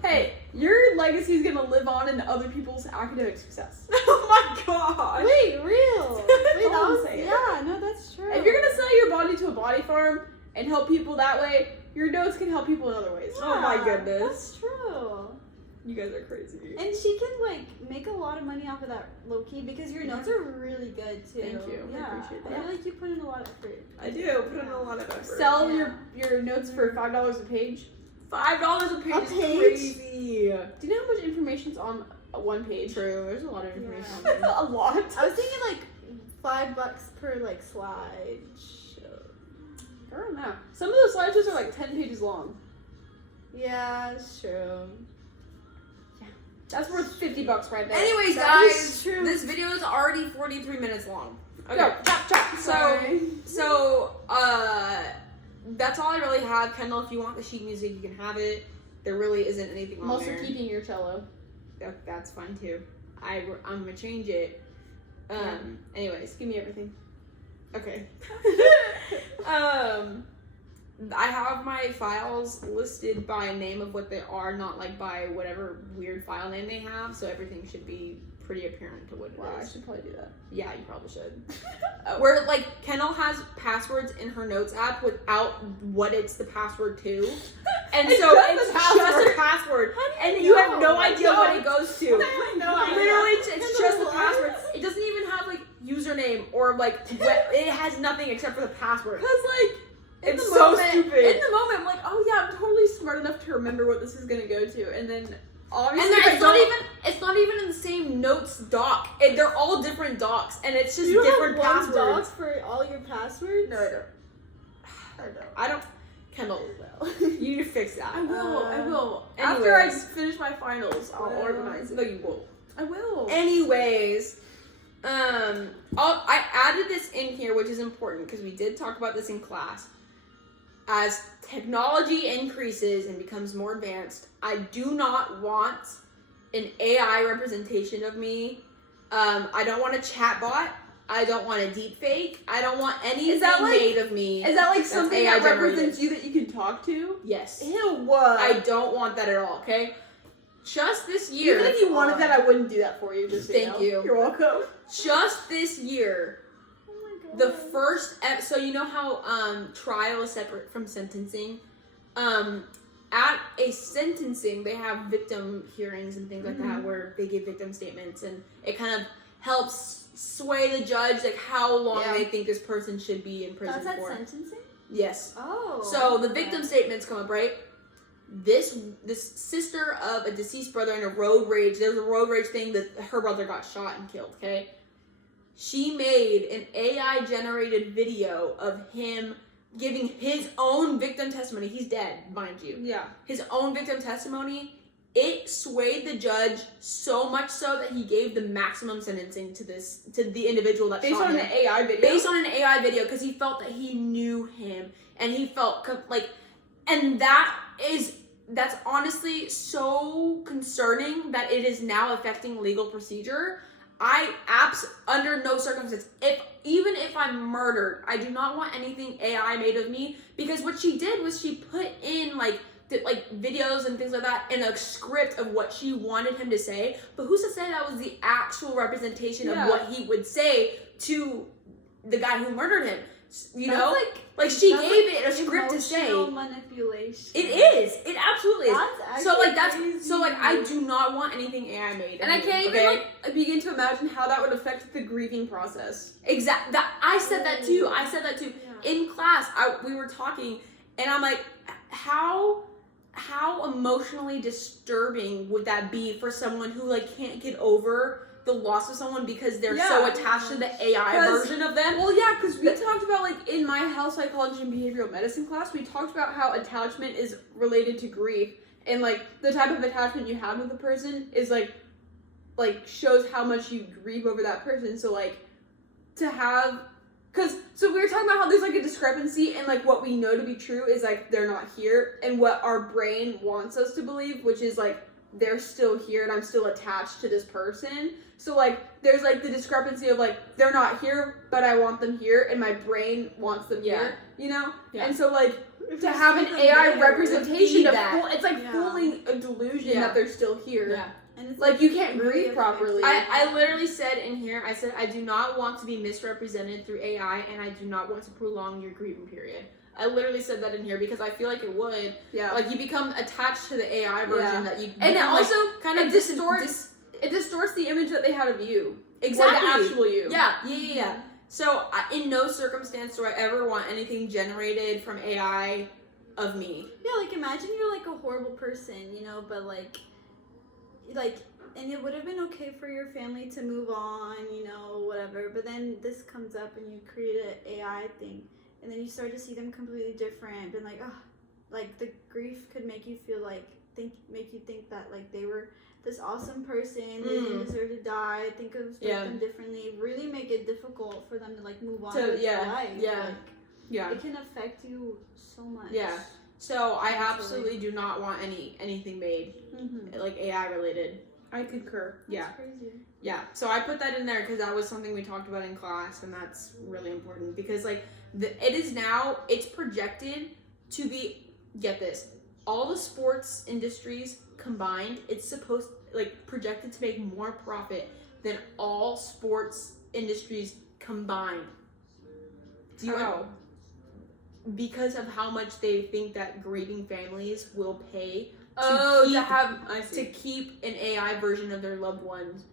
Hey, your legacy is gonna live on in other people's academic success. Oh my god. Wait, real. Wait, All that I'm was saying. yeah. No, that's true. If you're gonna sell your body to a body farm and help people that way, your notes can help people in other ways. Oh my Yeah, goodness. That's true. You guys are crazy. And she can like make a lot of money off of that low key because your notes are really good too. Thank you. I Yeah. appreciate I that. feel like you put in a lot of effort. I do put in a lot of effort. Sell Yeah. your notes for $5 a page. $5 a page A is page? crazy. Do you know how much information's on one page? True, there's a lot of information Yeah. on there. A lot. I was thinking like $5 per like slide. I don't know. Some of those slideshows are like 10 pages long. Yeah, it's true. That's worth $50 right there. Anyways, That is guys, true. this video is already 43 minutes long. Okay. Go, chop, chop. So, that's all I really have. Kendall, if you want the sheet music, you can have it. There really isn't anything I'm on also there. keeping your cello. That's fine too. I'm gonna change it. Anyways, Give me everything. okay. I have my files listed by name of what they are, not like by whatever weird file name they have. So everything should be pretty apparent to what it Wow, I is. should probably do that. Yeah, you probably should. Where like Kendall has passwords in her notes app without what it's the password to, and It's so just it's the just password. a password, How do and you you have know? no I idea what don't. it goes to. Literally, it's just the password. It doesn't even have like username or like it has nothing except for the password. Cause like in It's the so moment, stupid. In the moment, I'm like, oh yeah, I'm totally smart enough to remember what this is gonna go to, and then obviously And if I it's not don't- it's not even in the same notes doc. They're all different docs, and it's just You don't different have one passwords. doc for all your passwords? No, I don't. I don't. Kendall, you need to fix that. I will. I Uh, will. After I anyways. finish my finals, I'll organize it. No, you won't. I will. Anyways, I added this in here, which is important because we did talk about this in class. As technology increases and becomes more advanced, I do not want an AI representation of me. I don't want a chatbot. I don't want a deep fake. I don't want anything that like- made of me. Is that like That's something AI that represents generated. you that you can talk to? Yes. Ew, what? I don't want that at all, okay? Just this year. Even if you wanted that, I wouldn't do that for you. Just so Thank know. you. You're welcome. Just this year, Oh my the first so you know how trial is separate from sentencing. At a sentencing they have victim hearings and things like that where they give victim statements, and it kind of helps sway the judge like how long they think this person should be in prison That's for. at sentencing? Yes. Oh. So the victim statements come up, right? This sister of a deceased brother in a road rage. There was a road rage thing that her brother got shot and killed. Okay. She made an AI generated video of him giving his own victim testimony. He's dead, mind you. Yeah. His own victim testimony. It swayed the judge so much so that he gave the maximum sentencing to the individual that Based shot on him. an AI video. Based on an AI video, because he felt that he knew him, and he felt and that's honestly so concerning that it is now affecting legal procedure. Under no circumstance, even if I'm murdered, I do not want anything AI made of me, because what she did was she put in videos and things like that in a script of what she wanted him to say, but who's to say that was the actual representation of what he would say to the guy who murdered him? You know, she gave it a script to say. Manipulation. It is. It absolutely is. That's I do not want anything AI made. And I can't even begin to imagine how that would affect the grieving process. Exactly. I said that too. Yeah. In class. We were talking, and I'm like, how emotionally disturbing would that be for someone who can't get over the loss of someone because they're so attached to the AI version of them? Well, yeah, because we talked about, in my health psychology and behavioral medicine class, we talked about how attachment is related to grief, and, the type of attachment you have with a person is, shows how much you grieve over that person. So, to have... So we were talking about how there's, a discrepancy in, what we know to be true is, they're not here, and what our brain wants us to believe, which is, they're still here and I'm still attached to this person. So, there's, the discrepancy of, they're not here, but I want them here, and my brain wants them here, you know? Yeah. And so, to have an AI representation of it's fooling a delusion that they're still here. Yeah. And it's you can't grieve properly. I literally said in here, I said, I do not want to be misrepresented through AI, and I do not want to prolong your grieving period. I literally said that in here because I feel like it would. Yeah. You become attached to the AI version that you... And it also kind of distorts the image that they had of you. Exactly. Or the actual you. Yeah. So, in no circumstance do I ever want anything generated from AI of me. Yeah, imagine you're, a horrible person, but, and it would have been okay for your family to move on, whatever, but then this comes up and you create an AI thing, and then you start to see them completely different, and the grief could make you feel make you think that they were this awesome person, they didn't deserve to die, think of them differently, really make it difficult for them to move on with their life. It can affect you so much. Yeah. So I absolutely do not want anything made AI related. I concur. That's crazy. Yeah. So I put that in there because that was something we talked about in class, and that's really important because it's projected to be, get this, all the sports industries combined, it's supposed projected to make more profit than all sports industries combined. Do you know? Because of how much they think that grieving families will pay to keep an AI version of their loved ones.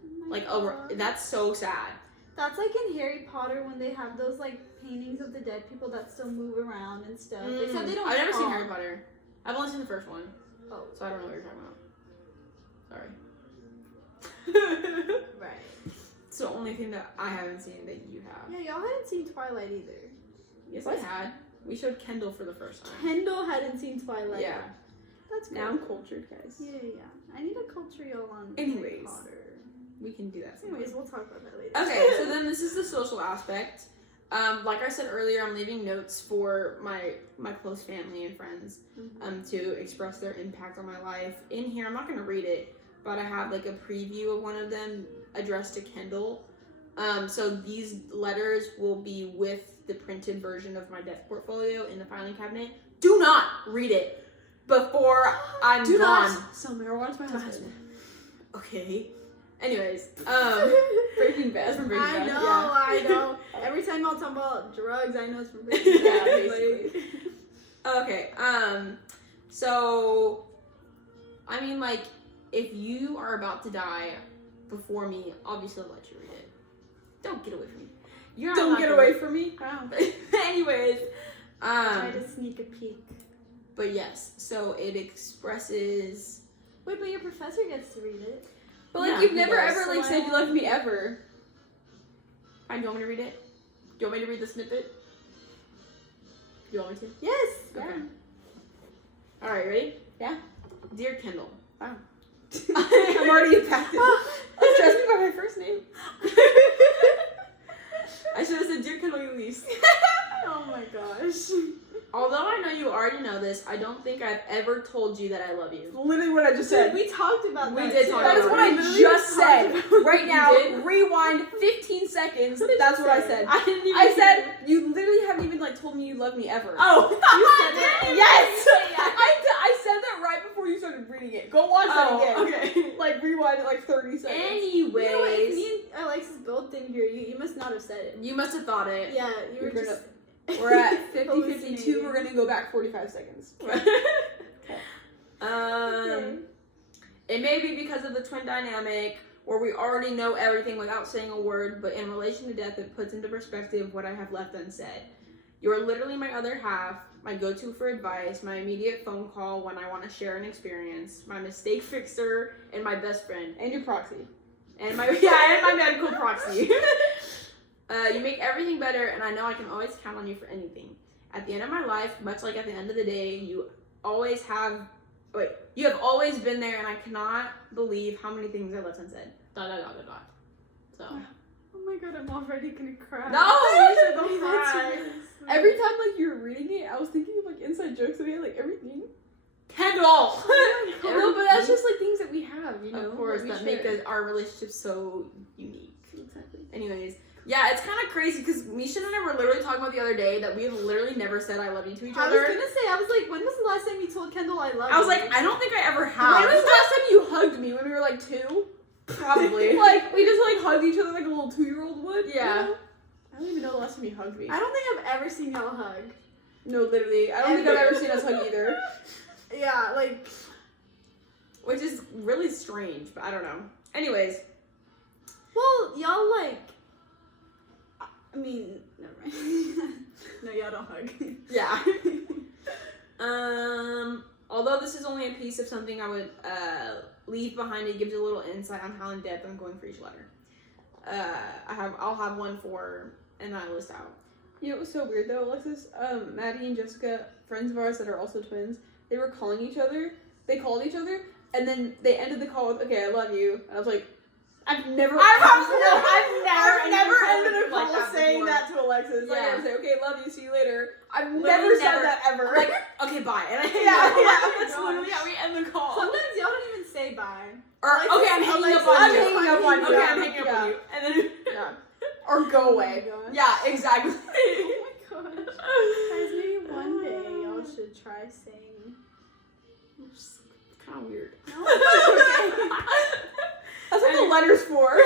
That's so sad. That's in Harry Potter when they have those paintings of the dead people that still move around and stuff. Except they don't. I've never seen Harry Potter. I've only seen the first one. Oh. So I don't know what you're talking about. Sorry. Right. It's the only thing that I haven't seen that you have. Yeah, y'all hadn't seen Twilight either. Yes, I had. We showed Kendall for the first time. Kendall hadn't seen Twilight. Yeah. That's good. Now I'm cultured, guys. Yeah. I need to culture y'all on Anyways. Harry Potter. We can do that sometime. Anyways, we'll talk about that later. Okay, so then this is the social aspect. Like I said earlier, I'm leaving notes for my close family and friends to express their impact on my life. In here, I'm not going to read it, but I have a preview of one of them addressed to Kendall. So these letters will be with the printed version of my death portfolio in the filing cabinet. Do not read it before I'm gone. So marijuana's my husband. Okay. Anyways, Breaking Bad. That's from Breaking I Bad. know, Yeah. I know. Every time I'll talk about drugs, I know it's from Breaking Yeah, Bad. basically. Okay. So, I mean, like, if you are about to die before me, obviously I'll let you read it. Don't get away from me. You're Don't not get gonna- away from me. Wow. Anyways, Try to sneak a peek. but yes, so it expresses. Wait, but your professor gets to read it. But like Yeah, you've he never does. ever like So said you loved me ever. Fine, do you want me to read it? Do you want me to read the snippet? Do you want me to? Yes. Okay. Yeah. All right, ready? Yeah. Dear Kendall. Wow. I'm already impacted. Address me by my first name. I should have said Dear Kendall Elise. Oh my gosh. Although I know you already know this, I don't think I've ever told you that I love you. Literally what I just Dude, said. we talked about We that. did too. talk That is about what it. I Literally just talked said. about- Right You now, did? rewind 15 seconds. What did That's you what I say? said. I didn't even I hear said you. you literally haven't even like told me you love me ever. Oh, You said it. Yes! Yeah. I said that right before you started reading it. Go watch that Oh, again. okay. Like rewind it like 30 seconds. Anyways, You know what? If me and Alexis both didn't hear you, you must not have said it. you must have thought it. Yeah, you were You're just. We're at 50-52. hallucinating. We're gonna go back 45 seconds. Okay. It may be because of the twin dynamic, where we already know everything without saying a word, but in relation to death, it puts into perspective what I have left unsaid. You are literally my other half, my go-to for advice, my immediate phone call when I want to share an experience, my mistake fixer, and my best friend. And your proxy. And my medical proxy. You make everything better, and I know I can always count on you for anything. At the end of my life, much like at the end of the day, you have always been there, and I cannot believe how many things I left unsaid. ... So. Oh my god, I'm already gonna cry. No, you said don't That's cry. really sweet. Every time like you were reading it, I was thinking of like inside jokes that we had like everything. Kendall! No, but that's just like things that we have, you know. Of course, we that make share. our relationship so unique. Exactly. Anyways, yeah, it's kind of crazy because Misha and I were literally talking about the other day that we have literally never said I love you to each I other. was gonna say, I was like, when was the last time you told Kendall I love you? I was like, I don't think I ever When have. was the last time you hugged me? When we were like 2? Probably. Like we just like hugged each other like a little 2-year-old would. you Yeah. know? I don't even know the last time you hugged me. I don't think I've ever seen y'all hug. No, literally. I don't think I've ever seen us hug either. Yeah, like, Which is really strange, but I don't know. Anyways, well, y'all like, I mean, never mind. No, y'all don't hug. yeah. Although this is only a piece of something I would leave behind, it gives a little insight on how in depth I'm going for each letter. I'll have one for, and I list out. You know, it was so weird though, Alexis. Maddie and Jessica, friends of ours that are also twins, they were calling each other. They called each other, and then they ended the call with, "Okay, I love you." And I was like, I've never ended a call saying that to Alexis. Like, I Yeah. would say, "Okay, love you, see you later." I've Literally never said never. that ever. Like, okay, bye. And I hang Yeah, up. yeah, That's oh my literally how we end the call. Sometimes y'all don't even say bye. Or, Alexis- okay, I'm hanging up Alexis- on I'm you. hanging up on you. Okay, I'm hanging up Yeah. on you. And then, Yeah. Or go away. Oh my gosh. yeah, exactly. Oh my gosh. Guys, maybe one day y'all should try saying. It's kind of weird. No, That's what the letter's for.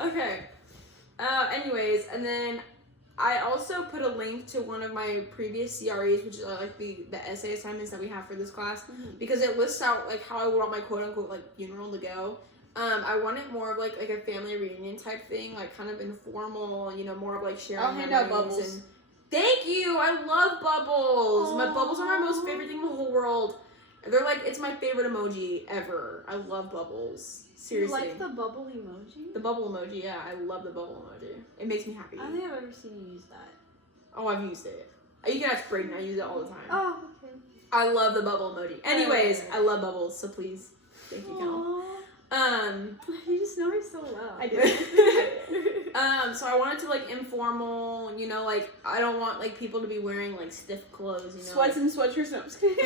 Okay. Anyways, and then I also put a link to one of my previous CREs, which is like the essay assignments that we have for this class, because it lists out like how I want my quote unquote like funeral to go. I want it more of like a family reunion type thing, like kind of informal, you know, more of like sharing. I'll hand out memories bubbles. And thank you. I love bubbles. My bubbles are my most Aw. favorite thing in the whole world. They're like, it's my favorite emoji ever. I love bubbles. You Seriously. like the bubble emoji? The bubble emoji, yeah, I love the bubble emoji. It makes me happy. I don't think I've ever seen you use that. Oh, I've used it. You can ask Brayden, I use it all the time. Oh, okay. I love the bubble emoji. Anyways, Right. I love bubbles, so please, thank you, Kendall. You just know her so well. I do. So I wanted to like informal, you know, like I don't want like people to be wearing like stiff clothes, you know. Sweats and sweatshirts. No, I'm just kidding.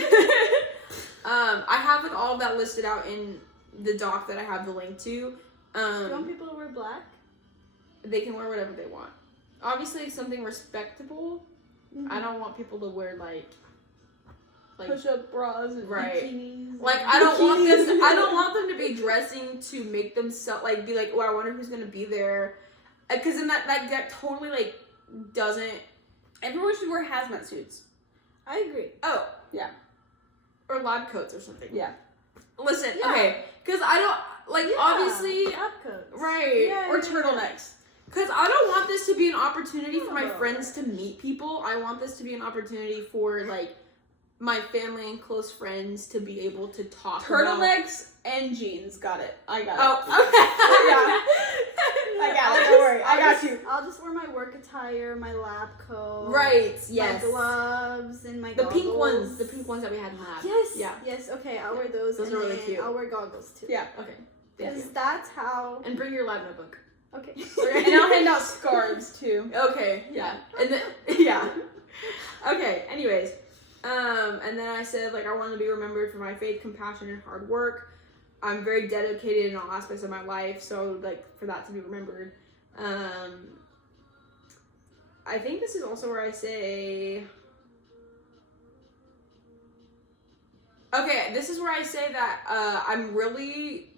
I have like all of that listed out in the doc that I have the link to. Do you want people to wear black? They can wear whatever they want. Obviously, something respectable. I don't want people to wear like like push-up bras and Right. Bikinis. like I don't want them. I don't want them to be dressing to make themselves like be like, oh, I wonder who's gonna be there, because then that totally like doesn't. Everyone should wear hazmat suits. I agree. Oh Yeah. or lab coats or something. Yeah. Listen, Yeah. okay, because I don't like Yeah. obviously Lab coats. right. Yeah, Or yeah, turtlenecks. Because I don't want this to be an opportunity for my No. friends to meet people. I want this to be an opportunity for, like, my family and close friends to be able to talk about... Turtlenecks and jeans. Got it. I got it. Oh, okay. I got it. Don't worry. I got you. I'll just wear my work attire, my lab coat. Right, yes. My gloves and my The goggles. pink ones. The pink ones that we had in lab. Yes. Yeah. Yes. Okay, I'll wear those. Those and are really then cute. I'll wear goggles too. Yeah. Okay. Yeah. Because that's how. And bring your lab notebook. Okay. And I'll hand out scarves too. Okay, yeah. And then, yeah. Okay, anyways. And then I said, like, I want to be remembered for my faith, compassion, and hard work. I'm very dedicated in all aspects of my life, so, like, for that to be remembered. I think this is also where I say... Okay, this is where I say that I'm really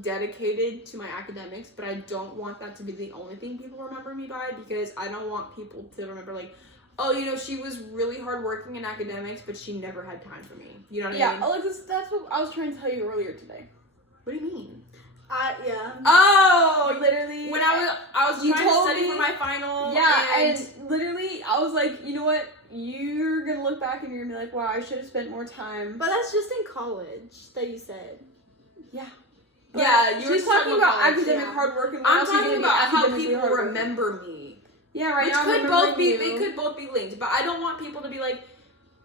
dedicated to my academics, but I don't want that to be the only thing people remember me by, because I don't want people to remember, like, oh, you know, she was really hardworking in academics, but she never had time for me. You know what I Yeah, mean? Alexis, that's what I was trying to tell you earlier today. What do you mean? Yeah. Oh, Literally. when I was You trying to told study me- for my final. Yeah, and and literally, I was like, you know what? You're gonna look back and you're gonna be like, wow, I should have spent more time. But that's just in college that you said. Yeah. yeah, you were She's just talking about college, academic yeah. hard work and what I'm else are you talking gonna be about how academically people hardworking. remember me. Yeah, right Which now. could I'm both be, remembering they you. could both be linked, but I don't want people to be like,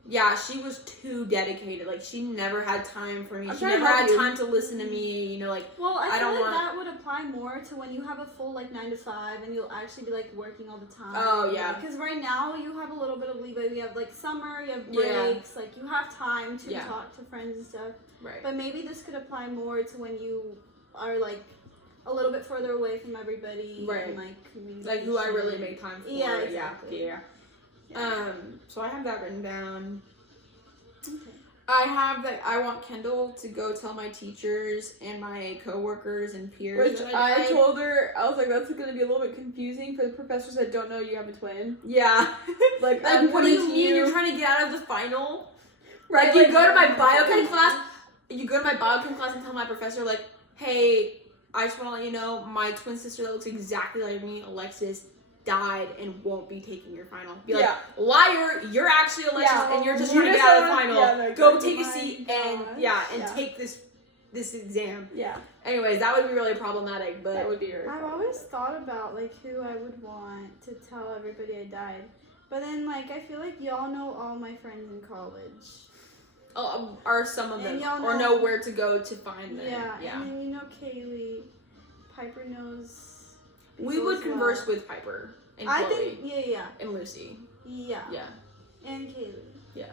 yeah, she was too dedicated. Like, she never had time for me. I'm She trying to never help had you. time to listen to me. You know, like, Well, I I feel don't like want- that would apply more to when you have a full like 9 to 5 and you'll actually be like working all the time. Oh, yeah. Because right now you have a little bit of leeway. You have like summer, you have Yeah. breaks, like you have time to Yeah. talk to friends and stuff. right. But maybe this could apply more to when you are like a little bit further away from everybody. Right. And, like communication. Like, who I really make time for. Yeah, exactly. Yeah. Yeah. So I have that written down. Okay. I have that I want Kendall to go tell my teachers and my coworkers and peers. Which that I died. told her, I was like, that's gonna be a little bit confusing for the professors that don't know you have a twin. Yeah. Like, Like, I'm what do you coming to mean you- you're trying to get out of the final? Right, Like, you like- go to my biochem class, you go to my biochem class and tell my professor, like, hey, I just want to let you know, my twin sister that looks exactly like me, Alexis, died and won't be taking your final. Be like, Yeah. liar, you're actually Alexis Yeah. and you're just You trying to just get out of the don't- final. yeah, no, Go exactly. take a Oh my seat gosh. and, Yeah. take this exam. Yeah, Anyways, that would be really problematic, but... that would be your. I've always thought about like who I would want to tell everybody I died. But then like I feel like y'all know all my friends in college. Are some of them, And y'all or know- know where to go to find them. Yeah. And then you know Kaylee. Piper knows. We people would as well. converse with Piper and I Chloe think yeah. and Lucy. Yeah. Yeah, And Kaylee. yeah.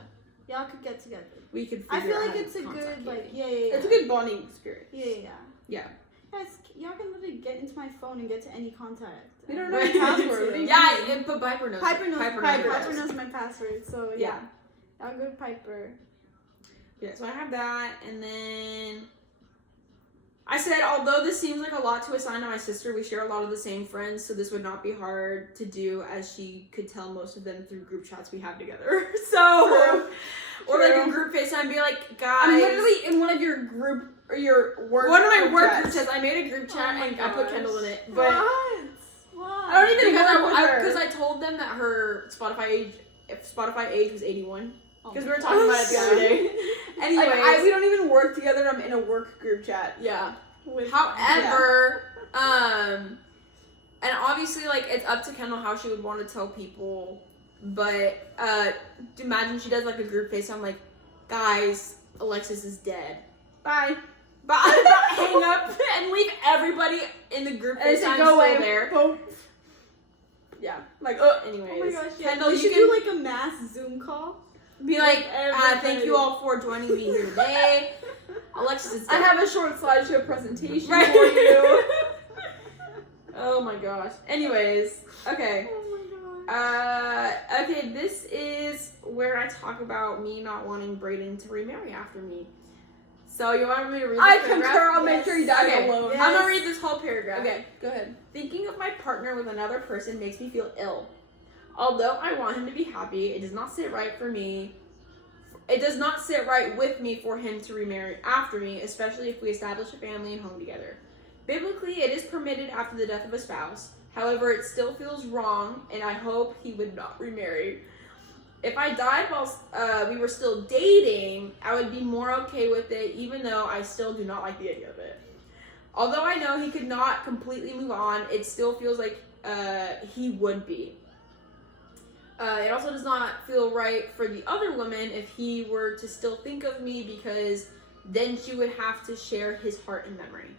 Y'all could get together. We could. I figure feel out like how to it's a contact good like Kaylee. yeah. It's a good bonding experience. Yeah. Yeah. Guys, y'all can literally get into my phone and get to any contact. We don't know your password. What do you Yeah, mean? but Piper knows. Piper knows. Piper yours. knows my password. So yeah. I'll go to Piper. Yeah, so I have that, and then I said, although this seems like a lot to assign to my sister, we share a lot of the same friends, so this would not be hard to do, as she could tell most of them through group chats we have together. So, or like a group FaceTime, be like, guys. I'm literally in one of your group or your work. one of my group work chats. group chats. I made a group chat Oh my and I put gosh. Kendall in it, but What? I don't even because work with her. because I told them that her Spotify age was 81. Oh Because my we were talking about it the other day. Anyways, Like, we don't even work together. I'm in a work group chat. yeah. With, However, and obviously, like, it's up to Kendall how she would want to tell people, but, imagine she does, like, a group FaceTime, like, guys, Alexis is dead. bye. But hang up and leave everybody in the group And it's FaceTime like, go still away. there. Boom. Yeah. Like, anyways. Oh my gosh, yeah. Kendall, we you should can do like a mass Zoom call. be like, everybody. thank you all for joining me here today. Alexis is I dead. have a short slideshow presentation Right. for you. Oh my gosh. Anyways, okay. Oh my Okay, this is where I talk about me not wanting Brayden to remarry after me. So you want me to read this I paragraph? concur. I'll make sure he dies Okay. alone. I'm gonna read this whole paragraph. Okay, go ahead. Thinking of my partner with another person makes me feel ill. Although I want him to be happy, it does not sit right for me. It does not sit right with me for him to remarry after me, especially if we establish a family and home together. Biblically, it is permitted after the death of a spouse. However, it still feels wrong, and I hope he would not remarry. If I died while we were still dating, I would be more okay with it, even though I still do not like the idea of it. Although I know he could not completely move on, it still feels like he would be. It also does not feel right for the other woman if he were to still think of me, because then she would have to share his heart and memory.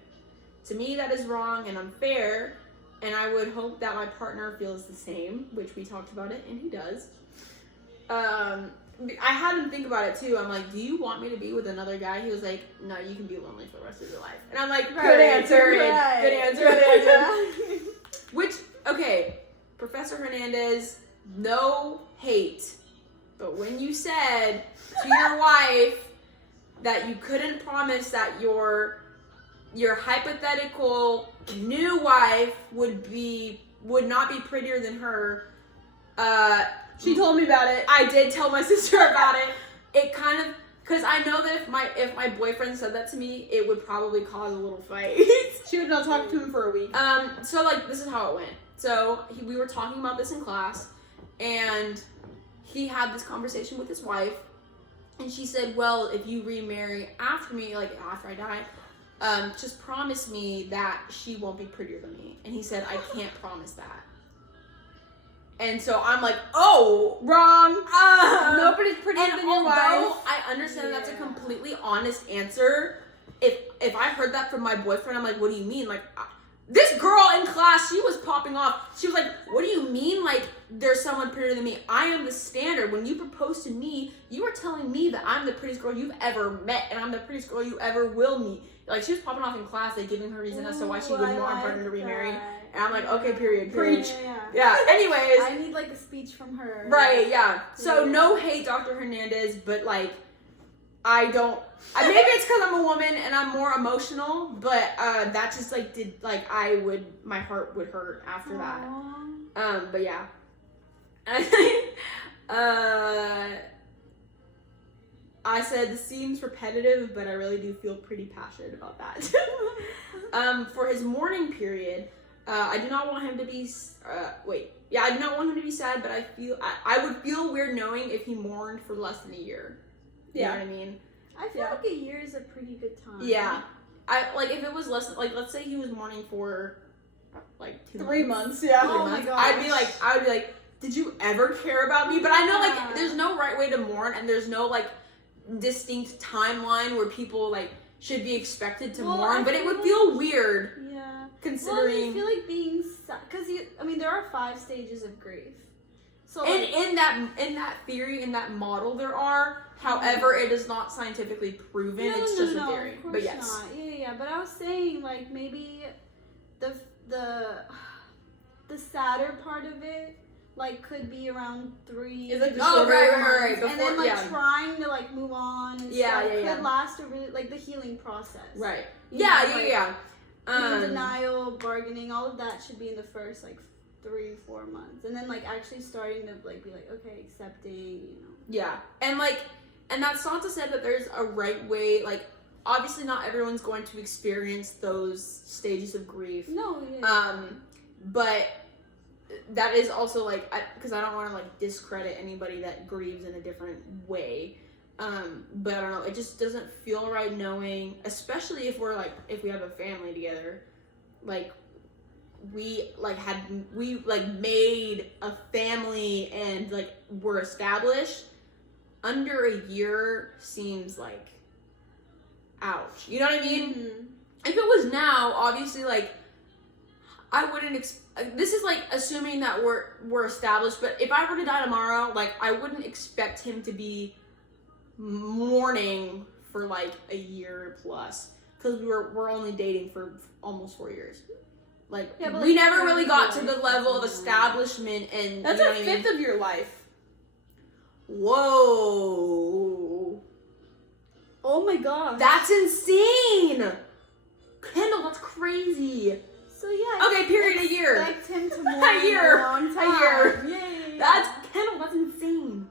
To me, that is wrong and unfair, and I would hope that my partner feels the same, which we talked about it, and he does. I had him think about it too. I'm like, do you want me to be with another guy? He was like, no, you can be lonely for the rest of your life. And I'm like, good answer. Good answer. Which, okay, Professor Hernandez, no hate. But when you said to your wife that you couldn't promise that your hypothetical new wife would not be prettier than her, She told me about it. I did tell my sister about it. It kind of, because I know that if my boyfriend said that to me, it would probably cause a little fight. She would not talk to him for a week. So like this is how it went. So we were talking about this in class, and he had this conversation with his wife, and she said, well, if you remarry after me, like after I die, just promise me that she won't be prettier than me. And he said, I can't promise that. And so I'm like, oh, Wrong. Nobody's prettier and than your wife. although I understand that's a completely honest answer, if I heard that from my boyfriend, I'm like, what do you mean? Like, this girl in class, she was popping off. She was like, what do you mean, like, there's someone prettier than me? I am the standard. When you propose to me, you are telling me that I'm the prettiest girl you've ever met, and I'm the prettiest girl you ever will meet. Like, she was popping off in class, like, giving her reason as to why she would want her partner to remarry. And I'm like, okay, period. Preach. Yeah, anyways. I need like a speech from her. Right, yeah. So Yeah. no hate, Dr. Hernandez, but like, maybe it's because I'm a woman and I'm more emotional, but that just like my heart would hurt after that. But yeah. I said this seems repetitive, but I really do feel pretty passionate about that. For his mourning period, I do not want him to be. I do not want him to be sad, but I would feel weird knowing if he mourned for less than a year. You know what I mean? I feel like a year is a pretty good time. Yeah. If it was less, like, let's say he was mourning for like 3 months. Yeah. 3 months. I would be like, did you ever care about me? But I know like there's no right way to mourn, and there's no like distinct timeline where people like should be expected to mourn, but it would feel weird. Yeah. Considering, I feel like being sad, because there are 5 stages of grief. So and like, in that theory, in that model, there are. However, it is not scientifically proven. It's just a theory. Of course But yes. not. Yeah. But I was saying like maybe the sadder part of it like could be around 3. It's like the Oh, shorter right. ones. And then like Before, trying to like move on and stuff could last a really like the healing process. Right. You know, like, Yeah. denial, bargaining, all of that should be in the first like 3-4 months, and then like actually starting to like be like okay, accepting, you know. Yeah, and that's not to say that there's a right way. Like, obviously, not everyone's going to experience those stages of grief. No. Yeah. But that is also like, because I don't want to like discredit anybody that grieves in a different way. But I don't know, it just doesn't feel right knowing, especially if we have a family together, like we made a family and like we're established. Under a year seems like ouch. You know what I mean? Mm-hmm. If it was now, obviously, like I wouldn't. This is like assuming that we're established. But if I were to die tomorrow, like I wouldn't expect him to be mourning for like a year plus, because we're only dating for almost 4 years. Like, Yeah, but, we like, never really got to life the level of doesn't establishment and That's you know a what I mean? fifth of your life. Whoa. Oh my god. That's insane! Kendall, that's crazy. So yeah. Okay, period, a year. Expect him to mourn A year. a long time. A year. Yay. Kendall, that's insane.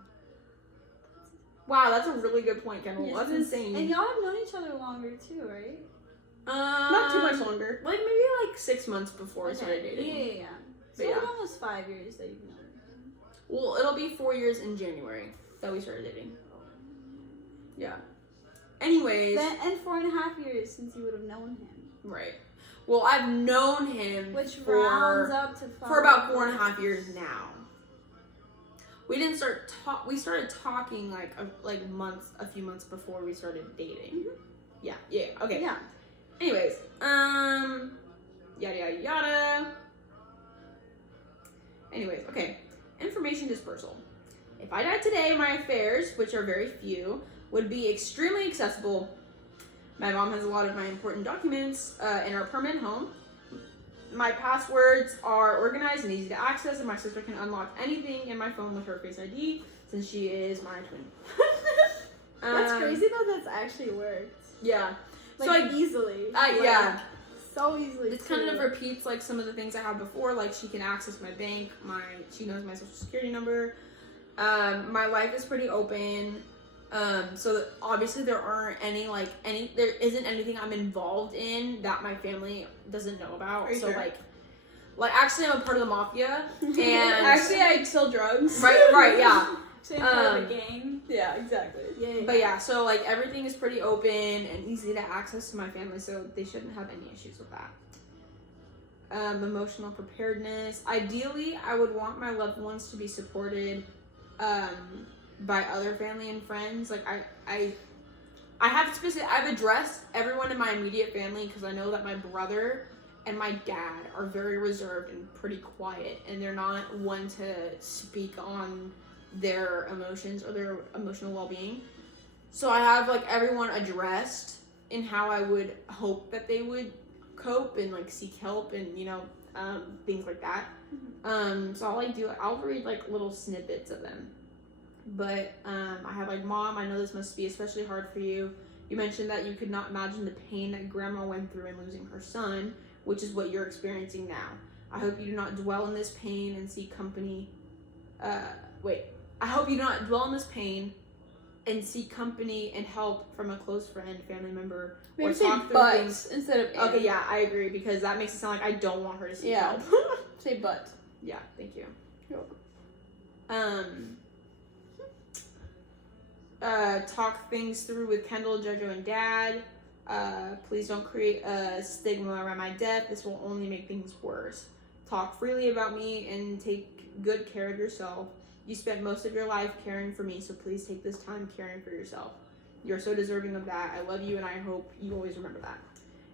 Wow, that's a really good point, Kendall. Yes, That's this- insane. And y'all have known each other longer too, right? Not too much longer. Like maybe like 6 months before we started dating. Yeah. So But yeah. it's almost 5 years that you've known him. Well, it'll be 4 years in January that we started dating. Yeah. Anyways, And 4.5 years since you would have known him. right. Well, I've known him Which for rounds up to 5. for about 4.5 years now. We didn't start we started talking like a few months before we started dating. Mhm. Yeah. Okay. Yeah. Anyways, yada yada yada. Anyways, okay. Information dispersal. If I died today, my affairs, which are very few, would be extremely accessible. My mom has a lot of my important documents in our permanent home. My passwords are organized and easy to access, and my sister can unlock anything in my phone with her Face ID, since she is my twin. That's crazy that that's actually worked. Yeah. Like, So I easily. yeah. So easily. This kind of repeats like some of the things I had before. Like she can access my bank, she knows my social security number. My life is pretty open. So that obviously there isn't anything I'm involved in that my family doesn't know about. Are you So sure? like actually I'm a part of the mafia and Actually, I sell drugs. right, yeah. Same part of a gang. Yeah, exactly. Yeah. But yeah, so like everything is pretty open and easy to access to my family, so they shouldn't have any issues with that. Emotional preparedness. Ideally, I would want my loved ones to be supported by other family and friends. Like I've addressed everyone in my immediate family because I know that my brother and my dad are very reserved and pretty quiet, and they're not one to speak on their emotions or their emotional well-being. So I have like everyone addressed in how I would hope that they would cope and like seek help and things like that. So I'll read like little snippets of them. But I have like, Mom, I know this must be especially hard for you. You mentioned that you could not imagine the pain that Grandma went through in losing her son, which is what you're experiencing now. I hope you do not dwell in this pain and seek company. I hope you do not dwell in this pain and seek company and help from a close friend, family member, Maybe or say talk through but things. instead of and. Okay, yeah, I agree because that makes it sound like I don't want her to seek Yeah. help. Say but. Yeah, thank you. You're welcome. Talk things through with Kendall, Jojo, and Dad. Please don't create a stigma around my death. This will only make things worse. Talk freely about me and take good care of yourself. You spent most of your life caring for me, so please take this time caring for yourself. You're so deserving of that. I love you, and I hope you always remember that.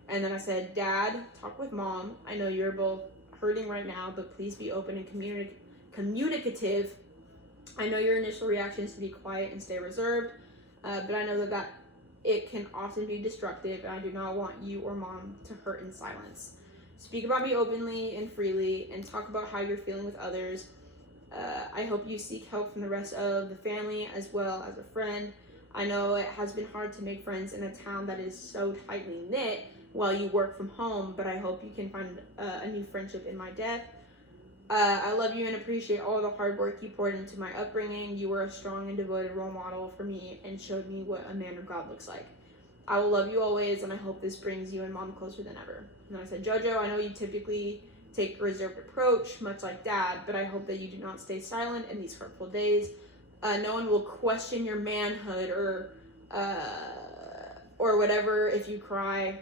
And then I said, Dad, talk with Mom. I know you're both hurting right now, but please be open and communicative. I know your initial reaction is to be quiet and stay reserved, but I know that it can often be destructive, and I do not want you or Mom to hurt in silence. Speak about me openly and freely, and talk about how you're feeling with others. I hope you seek help from the rest of the family as well as a friend. I know it has been hard to make friends in a town that is so tightly knit while you work from home, but I hope you can find a new friendship in my death. I love you and appreciate all the hard work you poured into my upbringing. You were a strong and devoted role model for me and showed me what a man of God looks like. I will love you always, and I hope this brings you and Mom closer than ever. And I said, Jojo, I know you typically take a reserved approach, much like Dad, but I hope that you do not stay silent in these hurtful days. No one will question your manhood or whatever if you cry.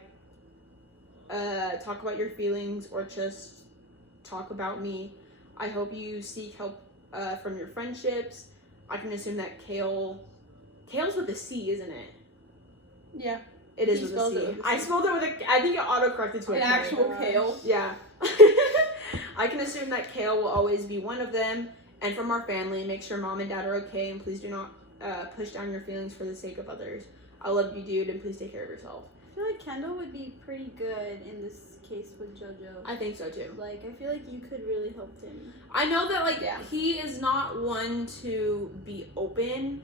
Talk about your feelings or just talk about me. I hope you seek help from your friendships. I can assume that Kale's with a C, isn't it? Yeah. It is He with a spells C. it with a I C. spelled it with a. I think it autocorrected to An a K. actual kale. Yeah. I can assume that Kale will always be one of them. And from our family, make sure Mom and Dad are okay, and please do not push down your feelings for the sake of others. I love you, dude, and please take care of yourself. feel like Kendall would be pretty good in this case with JoJo. I think so too. Like, I feel like you could really help him. I know that like Yeah. he is not one to be open.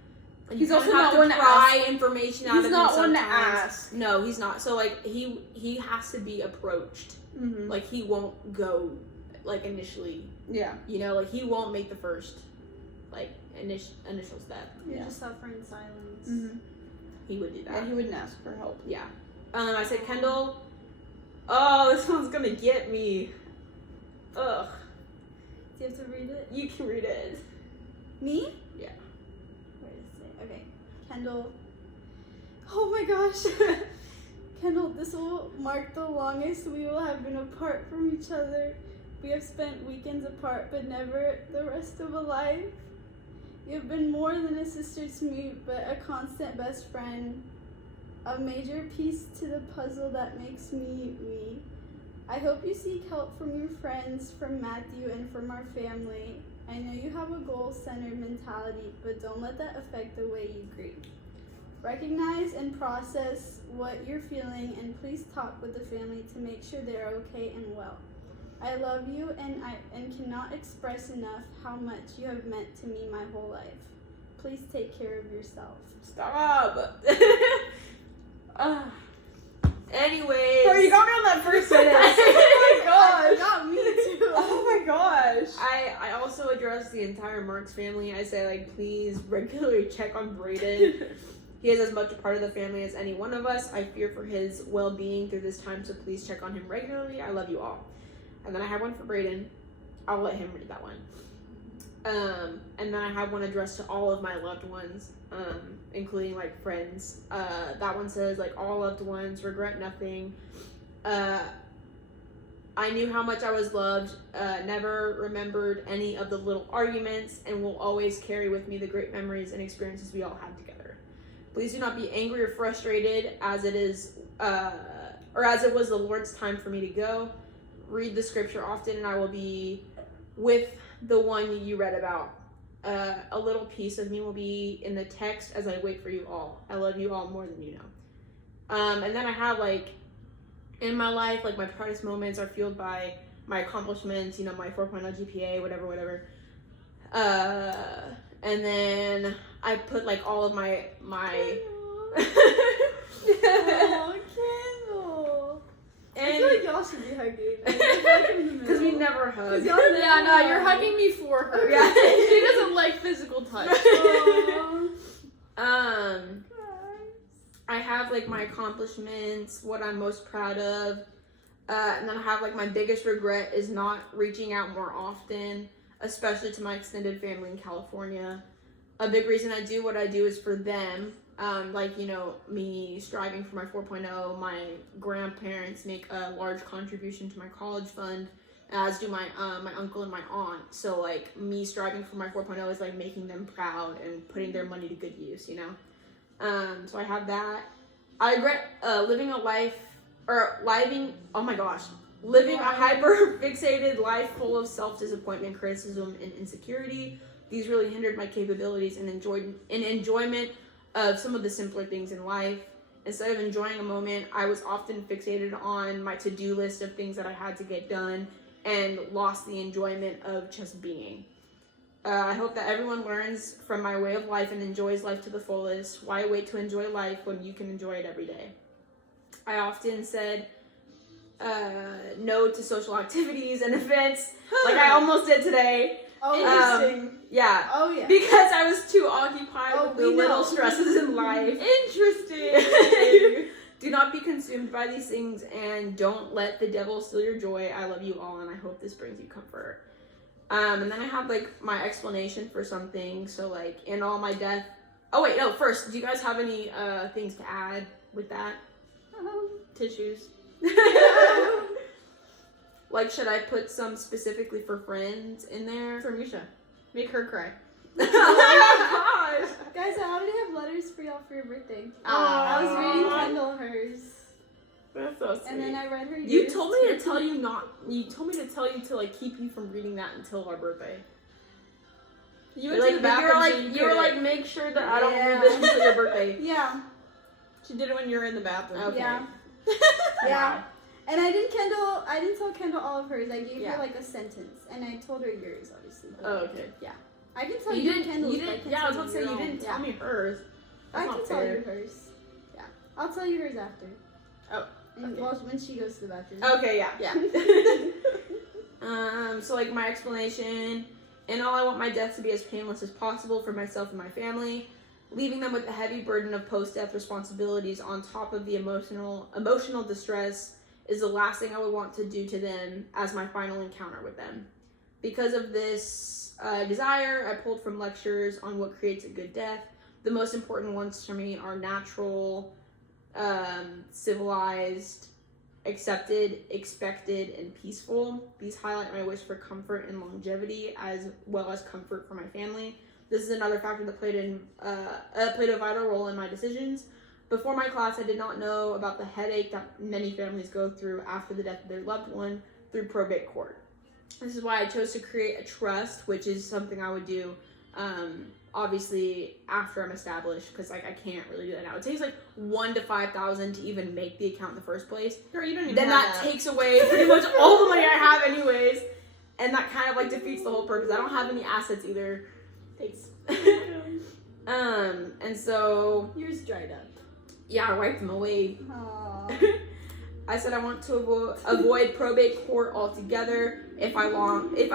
Like, He's you kinda also have not one to pry ask. information out He's of not him one to sometimes. ask. No, he's not. So like he has to be approached. Mm-hmm. Like he won't go like initially. Yeah. You know, like he won't make the first like initial step. You Yeah. just suffer in silence. Mm-hmm. He would do that. Yeah, he wouldn't ask for help. Yeah. I said, Kendall. Oh, this one's gonna get me. Ugh. Do you have to read it? You can read it. Me? Yeah. Where does it say? Okay. Kendall. Oh my gosh. Kendall, this will mark the longest we will have been apart from each other. We have spent weekends apart, but never the rest of a life. You have been more than a sister to me, but a constant best friend. A major piece to the puzzle that makes me me. I hope you seek help from your friends, from Matthew, and from our family. I know you have a goal-centered mentality, but don't let that affect the way you grieve. Recognize and process what you're feeling, and please talk with the family to make sure they're okay and well. I love you, and cannot express enough how much you have meant to me my whole life. Please take care of yourself. Stop. Anyways. Bro, you got me on that first sentence. Oh my gosh. Got me too. Oh my gosh. I also address the entire Marks family. I say, like, please regularly check on Brayden. He is as much a part of the family as any one of us. I fear for his well-being through this time, so please check on him regularly. I love you all. And then I have one for Brayden. I'll let him read that one. And then I have one addressed to all of my loved ones, including, like, friends. That one says, like, all loved ones, regret nothing. I knew how much I was loved, never remembered any of the little arguments, and will always carry with me the great memories and experiences we all had together. Please do not be angry or frustrated as it is, or as it was the Lord's time for me to go. Read the scripture often, and I will be with the one you read about. A little piece of me will be in the text as I wait for you all. I love you all more than you know. And then I have, like, in my life, like, my proudest moments are fueled by my accomplishments, you know, my 4.0 GPA, whatever. And then I put, like, all of my Oh, Kendall. I feel like y'all should be hugging. because we never hug. Y'all never Yeah, no, you're hug. hugging me for her. Yeah. She doesn't like physical touch. Aw. I have, like, my accomplishments, what I'm most proud of, and then I have, like, my biggest regret is not reaching out more often, especially to my extended family in California. A big reason I do what I do is for them, like, you know, me striving for my 4.0, my grandparents make a large contribution to my college fund, as do my uncle and my aunt, so, like, me striving for my 4.0 is, like, making them proud and putting their money to good use, you know? So I have that. I regret living a hyper-fixated life full of self-disappointment, criticism, and insecurity. These really hindered my capabilities and enjoyment of some of the simpler things in life. Instead of enjoying a moment, I was often fixated on my to-do list of things that I had to get done and lost the enjoyment of just being. I hope that everyone learns from my way of life and enjoys life to the fullest. Why wait to enjoy life when you can enjoy it every day? I often said no to social activities and events, like I almost did today. Oh, Interesting. Yeah, oh yeah. because I was too occupied Oh, with the we little know. stresses in life. Interesting. Do not be consumed by these things, and don't let the devil steal your joy. I love you all, and I hope this brings you comfort. And then I have, like, my explanation for something. So, like, in all my death. Oh wait, no. First, do you guys have any things to add with that? Tissues. Like, should I put some specifically for friends in there? For Misha. Make her cry. Oh my gosh. Guys, I already have letters for y'all for your birthday. Aw. I was reading Kendall hers, That's so sweet. and then I read her. You yours told me to too. tell you not. You told me to tell you to, like, keep you from reading that until our birthday. You You're went to like, the bathroom. you were so like, you you were couldn't. like, make sure that I don't Yeah. read this until your birthday. Yeah, She did it when you were in the bathroom. Okay. yeah. Yeah. And I didn't tell Kendall all of hers. I gave Yeah. her like a sentence, and I told her yours, obviously. But Oh, okay. I can tell You you didn't. Kendall's. You but I didn't. can Yeah, I was tell about to say your you own. didn't Yeah. tell me hers. That's I not can tell fair. you hers. Yeah, I'll tell you hers after. Oh, And, okay. well, when she goes to the bathroom. Okay, yeah. So like my explanation, and all I want my death to be as painless as possible for myself and my family, leaving them with the heavy burden of post-death responsibilities on top of the emotional distress is the last thing I would want to do to them as my final encounter with them. Because of this desire, I pulled from lectures on what creates a good death. The most important ones for me are natural, civilized, accepted, expected, and peaceful. These highlight my wish for comfort and longevity, as well as comfort for my family. This is another factor that played a vital role in my decisions. Before my class, I did not know about the headache that many families go through after the death of their loved one through probate court. This is why I chose to create a trust, which is something I would do, obviously after I'm established, because like I can't really do that now. It takes like $1,000 to $5,000 to even make the account in the first place. Girl, you don't even Then have that takes away pretty much all the money I have, anyways, and that kind of like defeats the whole purpose. I don't have any assets either. Thanks. And so Yours dried up. yeah, I wiped them away. Aww. I said I want to avoid probate court altogether if I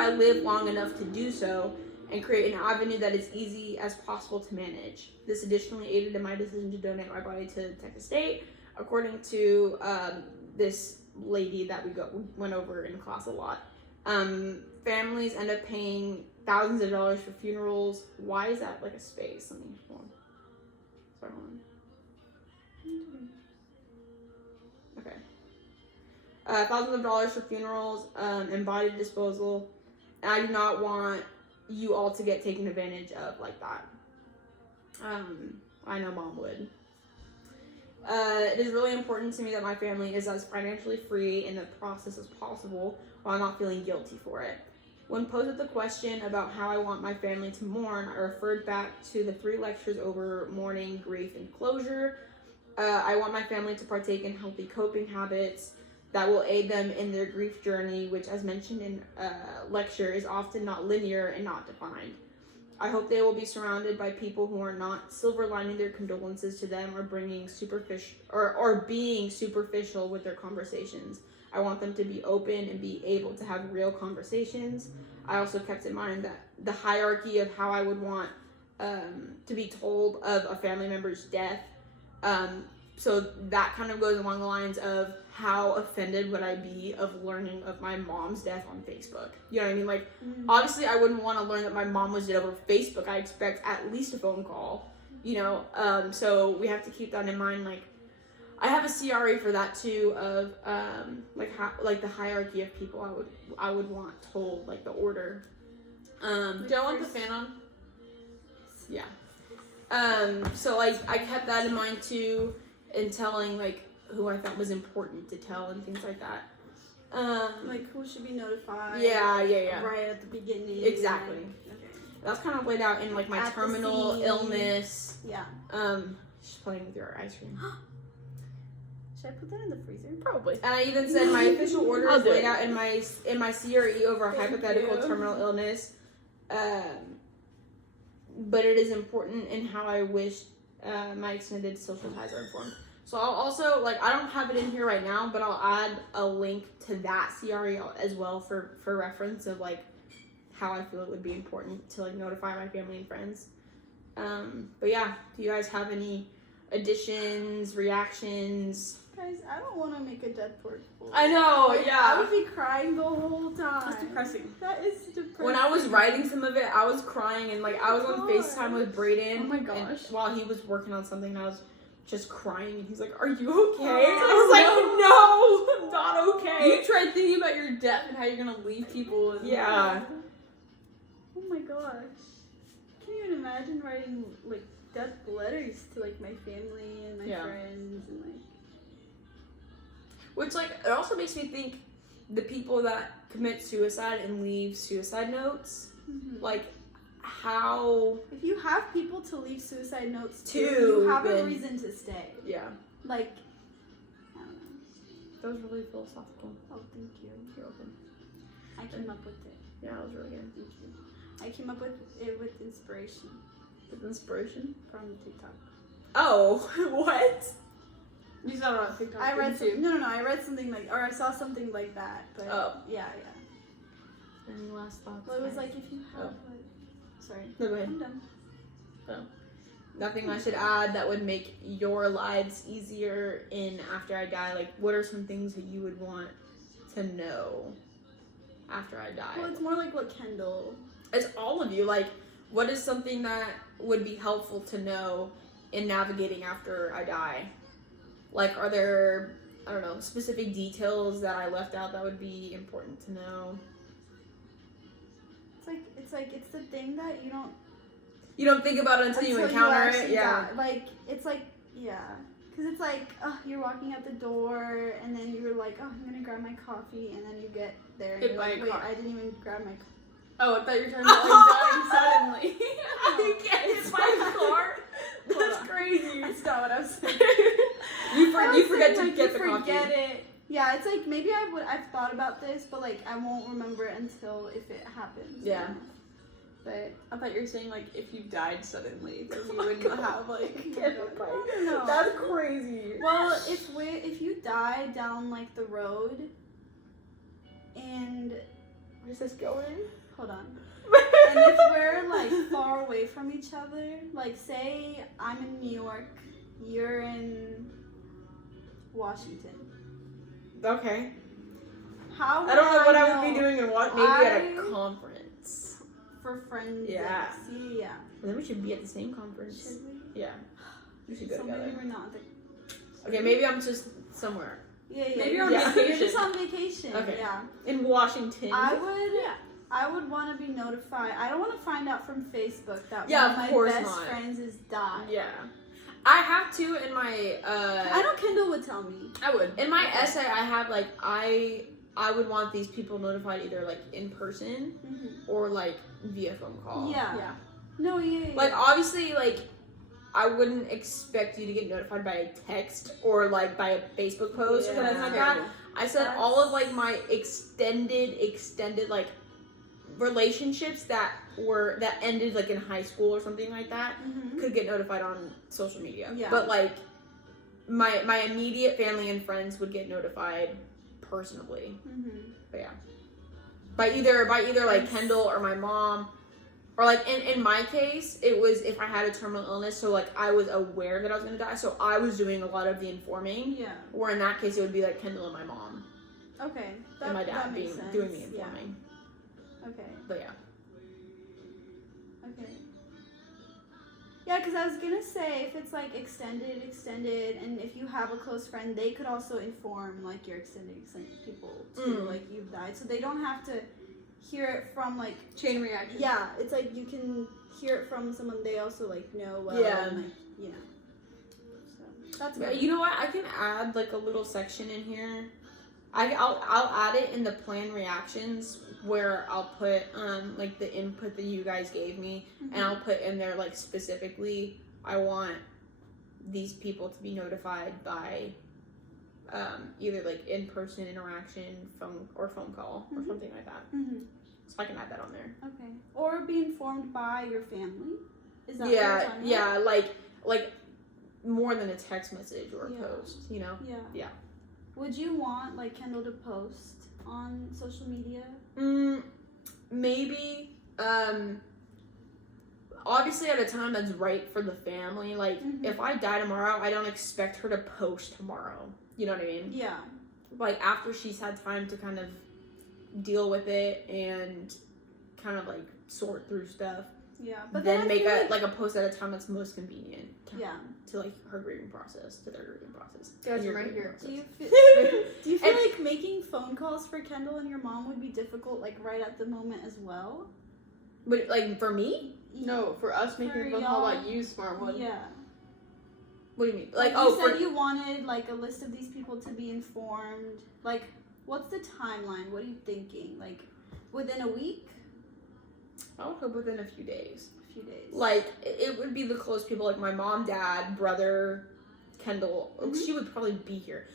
live long enough to do so, and create an avenue that is easy as possible to manage. This additionally aided in my decision to donate my body to Texas State, according to this lady that we went over in class a lot. Families end up paying thousands of dollars for funerals. Why is that like a space? Let me hold on. Sorry, hold on. Okay. Thousands of dollars for funerals and body disposal. And I do not want you all to get taken advantage of like that. I know Mom would. It is really important to me that my family is as financially free in the process as possible while not feeling guilty for it. When posed with the question about how I want my family to mourn, I referred back to the 3 lectures over mourning, grief, and closure. I want my family to partake in healthy coping habits that will aid them in their grief journey, which, as mentioned in lecture, is often not linear and not defined. I hope they will be surrounded by people who are not silver lining their condolences to them or being superficial with their conversations. I want them to be open and be able to have real conversations. I also kept in mind that the hierarchy of how I would want to be told of a family member's death. So that kind of goes along the lines of how offended would I be of learning of my mom's death on Facebook? You know what I mean? Like, obviously I wouldn't want to learn that my mom was dead over Facebook. I expect at least a phone call, you know? So we have to keep that in mind. Like, I have a CRE for that too, of like the hierarchy of people I would want told, like the order. Do I want the fan on? Yeah. So like I kept that in mind too, in telling like who I thought was important to tell and things like that. Like who should be notified? Yeah. Right at the beginning. Exactly. Okay. That's kind of laid out in like my At the terminal scene. illness. Yeah. She's playing with your ice cream. Should I put that in the freezer? Probably. And I even said my official order I'll is do laid it. out in my CRE over Thank hypothetical you. terminal illness. But it is important in how I wish my extended social ties are informed. So I'll also, like, I don't have it in here right now, but I'll add a link to that CRE as well for reference of, like, how I feel it would be important to, like, notify my family and friends. But yeah, do you guys have any additions, reactions? Guys, I don't want to make a death report. I know, Like, yeah. I would be crying the whole time. That's depressing. That is depressing. When I was writing some of it, I was crying, and like I was on Oh my FaceTime with Brayden. Oh my and gosh. while he was working on something, I was just crying, and he's like, "Are you okay?" Oh, I was like, "No, I'm not okay." You tried thinking about your death and how you're gonna leave people. And Yeah. Oh my gosh. Can you even imagine writing like death letters to like my family and my Yeah. friends and like Which, like, it also makes me think the people that commit suicide and leave suicide notes, like, how... if you have people to leave suicide notes to, To, you have a then- reason to stay. Yeah. Like, I don't know. That was really philosophical. Oh, thank you. You're welcome. I came up with it. Yeah, that was really good. Thank you. I came up with it with inspiration With inspiration. from TikTok. Oh, what? You saw it on TikTok. I read didn't you? no. I read something like, or I saw something like that. But Oh. yeah. Any last thoughts? Well, it was guys? like if you have. Oh. Sorry. No, go ahead. I'm done. Nothing I should add that would make your lives easier in after I die. Like, what are some things that you would want to know after I die? Well, it's more like what Kendall. It's all of you. Like, what is something that would be helpful to know in navigating after I die? Like, are there, I don't know, specific details that I left out that would be important to know? It's the thing that you don't. You don't think about it until you encounter it. actually Yeah. die. Like it's like yeah, because it's like you're walking out the door and then you're like, oh, I'm gonna grab my coffee, and then you get there and Hit you're by like, a wait, car. I didn't even grab my. Oh, I thought you were talking about like dying suddenly. You get hit by a car? That's on. crazy. That's not what I was saying. You I you was forget saying, to like, get you the coffee. forget it. Yeah, it's like maybe I've thought about this, but like I won't remember it until if it happens. Yeah. You know? But I thought you were saying like if you died suddenly, then you my wouldn't God. have like. Get hit by- I don't know. That's crazy. Well, if you die down like the road, and Where's this going? hold on, and if we're like far away from each other, like say I'm in New York, you're in Washington. Okay. How? I don't know what I would be know doing in what. Maybe at a I- conference. for friends. Yeah. See, yeah. Well, then we should be at the same conference. Should we? Yeah. We should go So maybe together. we're not. Okay, maybe I'm just somewhere Yeah. Maybe you're on just- vacation. You're just on vacation. Okay. Yeah. in Washington. I would want to be notified. I don't want to find out from Facebook that Yeah, one of of my course best not. friends is died. Yeah. I have to in my I know Kendall would tell me. I would. in my essay I have like I would want these people notified either like in person or like via phone call. Yeah. Yeah. No, yeah. Like obviously like I wouldn't expect you to get notified by a text or like by a Facebook post or something like that. I said all of like my extended like relationships that ended like in high school or something like that could get notified on social media. Yeah. But like my immediate family and friends would get notified personally. But yeah. By either like Kendall or my mom. Or like in my case, it was if I had a terminal illness, so like I was aware that I was gonna die, so I was doing a lot of the informing. Yeah. Or in that case, it would be like Kendall and my mom Okay. and my dad that makes sense. doing the informing. Yeah. Okay. But yeah. Okay. Yeah, because I was gonna say if it's like extended, and if you have a close friend, they could also inform like your extended people too, like you've died, so they don't have to hear it from like Chain reaction. yeah, it's like you can hear it from someone they also like know well. Yeah. And, like, you know. So that's Yeah, good. you know what? I can add like a little section in here. I'll add it in the plan reactions where I'll put like the input that you guys gave me, and I'll put in there like specifically I want these people to be notified by either like in-person interaction, phone call or something like that. So I can add that on there. Okay. Or be informed by your family. Is that what you're Yeah, talking yeah, like more than a text message or a Yeah. post, you know? about? Yeah. Yeah. Would you want like Kendall to post on social media? Maybe. Obviously at a time that's right for the family. Like, if I die tomorrow, I don't expect her to post tomorrow. You know what I mean? Yeah. Like, after she's had time to kind of deal with it and kind of, like, sort through stuff. Yeah. But Then I make feel a, like, like, a post at a time that's most convenient. yeah. To, like, her grieving process. To their grieving process. Guys, and your I'm right grieving here. process. Do you feel And- like making phone calls for Kendall and your mom would be difficult, like right at the moment as well? But, like, for me? No, for us making For a phone call y'all. about you, smart one. Yeah. What do you mean? Like, you for said you wanted like a list of these people to be informed. Like, what's the timeline? What are you thinking? Like, within a week? I would hope within a few days. A few days. Like, it would be the close people, like my mom, dad, brother, Kendall. She would probably be here.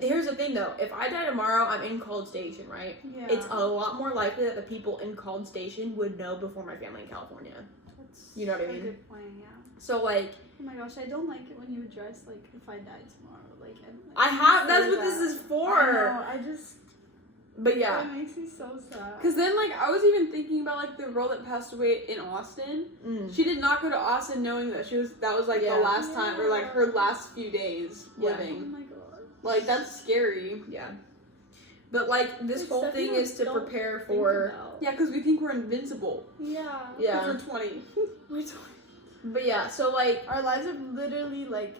here's the thing though. If I die tomorrow, I'm in College Station, right? Yeah. It's a lot more likely that the people in College Station would know before my family in California. That's You know what I mean? A good point, yeah. So like, Oh my gosh, I don't like it when you address like if I died tomorrow. Like I have. That's say what this that. is for. I know, I just. But yeah. It makes me so sad. Because then, like, I was even thinking about, like, the girl that passed away in Austin. Mm. She did not go to Austin knowing that that was, like, Yeah. the last time, or, like, Yeah. her last few days Yeah. Oh living. my god. Like, that's scary. Yeah. But like this It's whole stuff thing you is to don't prepare Think for. about. Yeah, because we think we're invincible. Yeah. Yeah. Because we're 20. We're talking. But yeah. So like. Our lives are literally like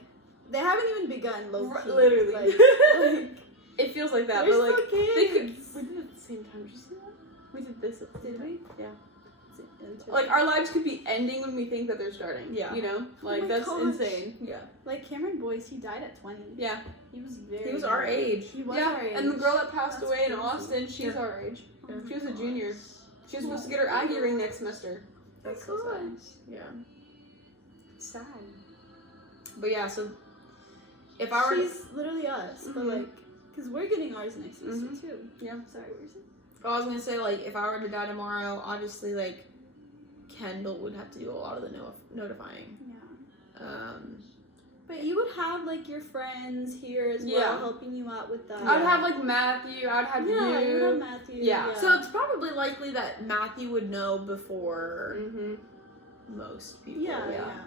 they haven't even begun. Low key. Literally. Like, It feels like that, we're but, like, still they could. kids. We did it at the same time. Did you see that? We did this at the same Did time. we? Yeah. Into- Like, our lives could be ending when we think that they're starting. Yeah. You know? Like, my that's gosh. insane. Yeah. like Cameron Boyce, he died at 20. Yeah. He was very. He was our young. age. He was Yeah, our age. and the girl that passed That's away in crazy. Austin, she's Yeah. our age. Oh my She was a gosh. junior. She was supposed to get her Aggie ring next semester. That's so sad. Yeah. Sad. But yeah. So. If I were. She's literally us, but Mhm. like, because we're getting ours next semester Mhm. too. Yeah. Sorry, what were you saying? I was gonna say like if I were to die tomorrow, obviously like Kendall would have to do a lot of the notifying. Yeah. But you would have like your friends here as Yeah. well, helping you out with that. I'd have like Matthew. I'd have yeah, you. you have Matthew. Yeah. So it's probably likely that Matthew would know before Mm-hmm. most people. yeah.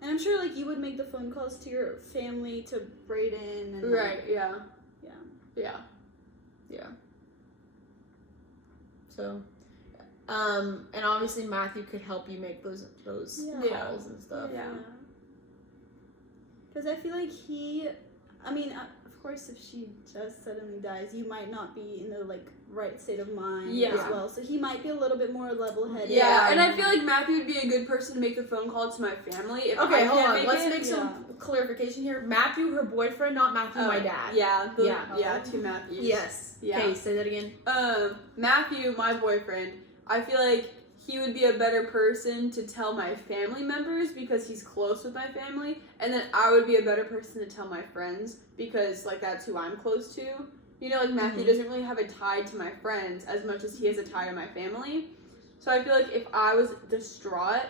And I'm sure like you would make the phone calls to your family, to Brayden, and Right. Yeah. Yeah. Yeah. Yeah. So, and obviously Matthew could help you make those Yeah. calls and stuff. Yeah. Because I feel like of course, if she just suddenly dies, you might not be in the like right state of mind Yeah. as well. So he might be a little bit more level-headed. Yeah, and I feel like Matthew would be a good person to make the phone call to my family. If Okay, I hold can't on. make Let's it. make some clarification here. Matthew, her boyfriend, not Matthew, my dad. Yeah. Yeah. Yeah. Two Matthews. Yes. Yeah. Okay, say that again. Matthew, my boyfriend, I feel like he would be a better person to tell my family members because he's close with my family, and then I would be a better person to tell my friends because, like, that's who I'm close to. You know, like, Matthew Mhm. doesn't really have a tie to my friends as much as he has a tie to my family. So I feel like if I was distraught,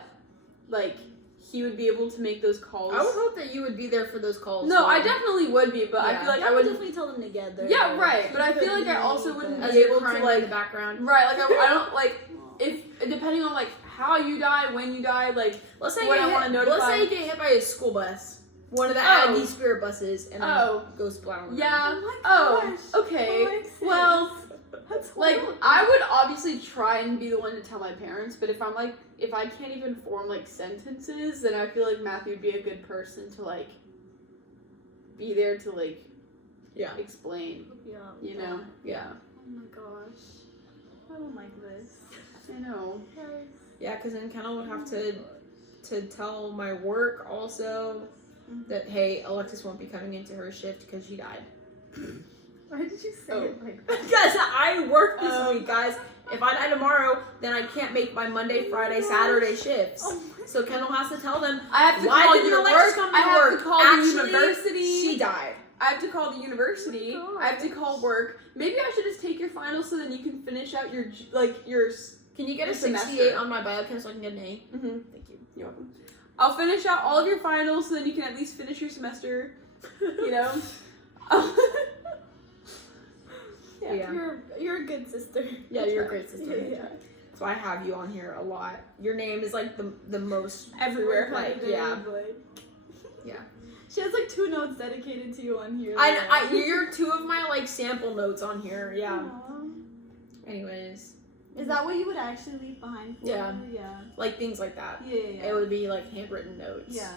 like, he would be able to make those calls. I would hope that you would be there for those calls. No, too. I definitely would be, but I Yeah. feel like I I would would definitely tell them together. Yeah, right, He but I feel could like I be, also but- wouldn't As be you're able to, crying like- in the background. Right, like, I don't, like, if, depending on, like, how you die, when you die, like, Let's say What you I get wanna hit, notify- let's say you get hit by a school bus, one of the Oh. Aggie spirit buses, and then Oh. goes splat. yeah, Oh my oh, gosh. okay, Alexis. well, That's like, horrible. I would obviously try and be the one to tell my parents, but if I can't even form, like, sentences, then I feel like Matthew would be a good person to, like, be there to, like, Yeah. explain, Yeah. you know? Yeah. Oh my gosh. I don't like this. I know. Guys. Yeah, because then Kendall would have to tell my work also that hey, Alexis won't be coming into her shift because she died. Why did you say Oh. it like that? Because I work this week, guys. If I die tomorrow, then I can't make my Monday, Friday, Saturday shifts. Oh my So Kendall has to tell them I have to why call didn't your Alexis work. come to I have work? to call Actually, the university. She died. I have to call the university. Oh my I have to call work. Maybe I should just take your final so then you can finish out your Can you get a Your semester. 68 on my biochem so I can get an A? Mm-hmm. Thank you. You're welcome. I'll finish out all of your finals so then you can at least finish your semester. You know. Yeah. You're a good sister. Yeah, you're a great sister. Yeah. So I have you on here a lot. Your name is like the most Everywhere. Like, yeah. Yeah. She has like 2 notes dedicated to you on here. You're 2 of my like sample notes on here. Yeah. Aw. Anyways, Is that what you would actually leave behind for Yeah. her? Yeah. like things like that. Yeah. It would be like handwritten notes. Yeah.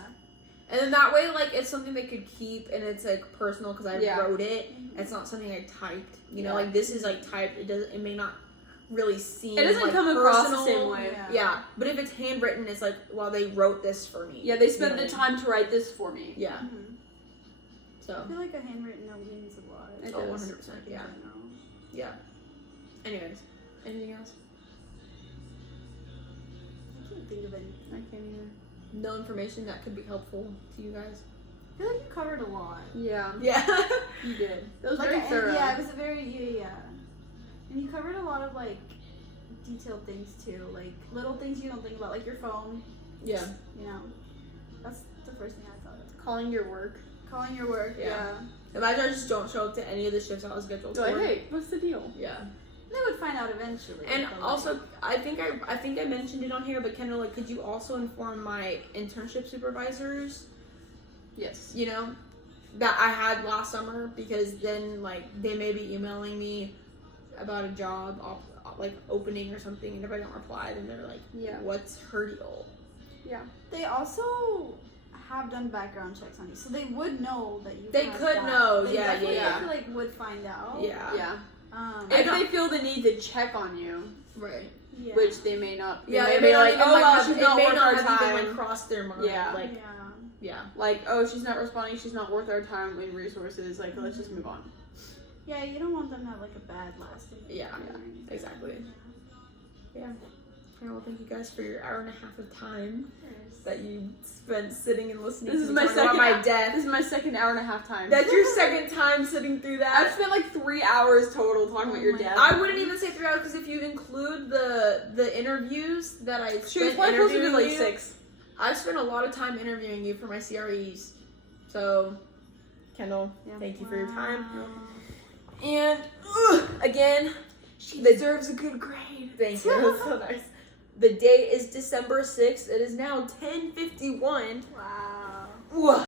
And then that way, like it's something they could keep, and it's like personal because I Yeah. wrote it. It's not something I typed. You know, Yeah. like this is like typed. It may not really seem. It doesn't like, come across the personal. same way. Yeah, but if it's handwritten, it's like, well, they wrote this for me. Yeah, they spent You know the what I time to write this for me. mean? Yeah. Mhm. So. I feel like a handwritten note means a lot. It Oh, does. 100%. Yeah. I know. Yeah. Anyways, anything else? I can't think of anything. I can't even. No information that could be helpful to you guys. I feel like you covered a lot. Yeah, Yeah. you did. That was Like, very and- thorough. Yeah, it was a very yeah. And you covered a lot of like detailed things too, like little things you don't think about, like your phone. Yeah. You know, that's the first thing I thought of. Calling your work. Calling your work. Yeah. Yeah. Imagine I just don't show up to any of the shifts I was scheduled Like, for. hey, what's the deal? Yeah. They would find out eventually. And but, like, also, I think I mentioned it on here, but Kendall, like, could you also inform my internship supervisors, Yes. you know, that I had last summer, because then, like, they may be emailing me about a job, like, opening or something, and if I don't reply, then they're like, Yeah. what's her deal? They also have done background checks on you, so they would know that you. They passed could that. know, They yeah, definitely, yeah. I feel like would find out. Yeah. Yeah. I If know- they feel the need to check on you, Right. Yeah. which they may not. Yeah, they it may not like, even, oh like, well, have, she's it not may worth not our have time. even, like, crossed their mind. Yeah. Like, Yeah. yeah. Like, oh, she's not responding. She's not worth our time and resources. Like, let's just move on. Yeah, you don't want them to have like a bad lasting. Yeah, memory or anything. exactly. Yeah. Well, thank you guys for your hour and a half of time that you spent sitting and listening This to is me my talk about second. my death. This is my second hour and a half time. That's your second time sitting through I've that. spent like 3 hours total talking about Oh your my death. I wouldn't even say 3 hours, because if you include the interviews that I She was spent probably closer to interviewing like you, 6. I've spent a lot of time interviewing you for my CREs. So, Kendall, Yeah. thank you for your time. Wow. And again, she deserves a good grade. Thank you. That was so nice. The date is December 6th. It is now 10:51. Wow. Whoa.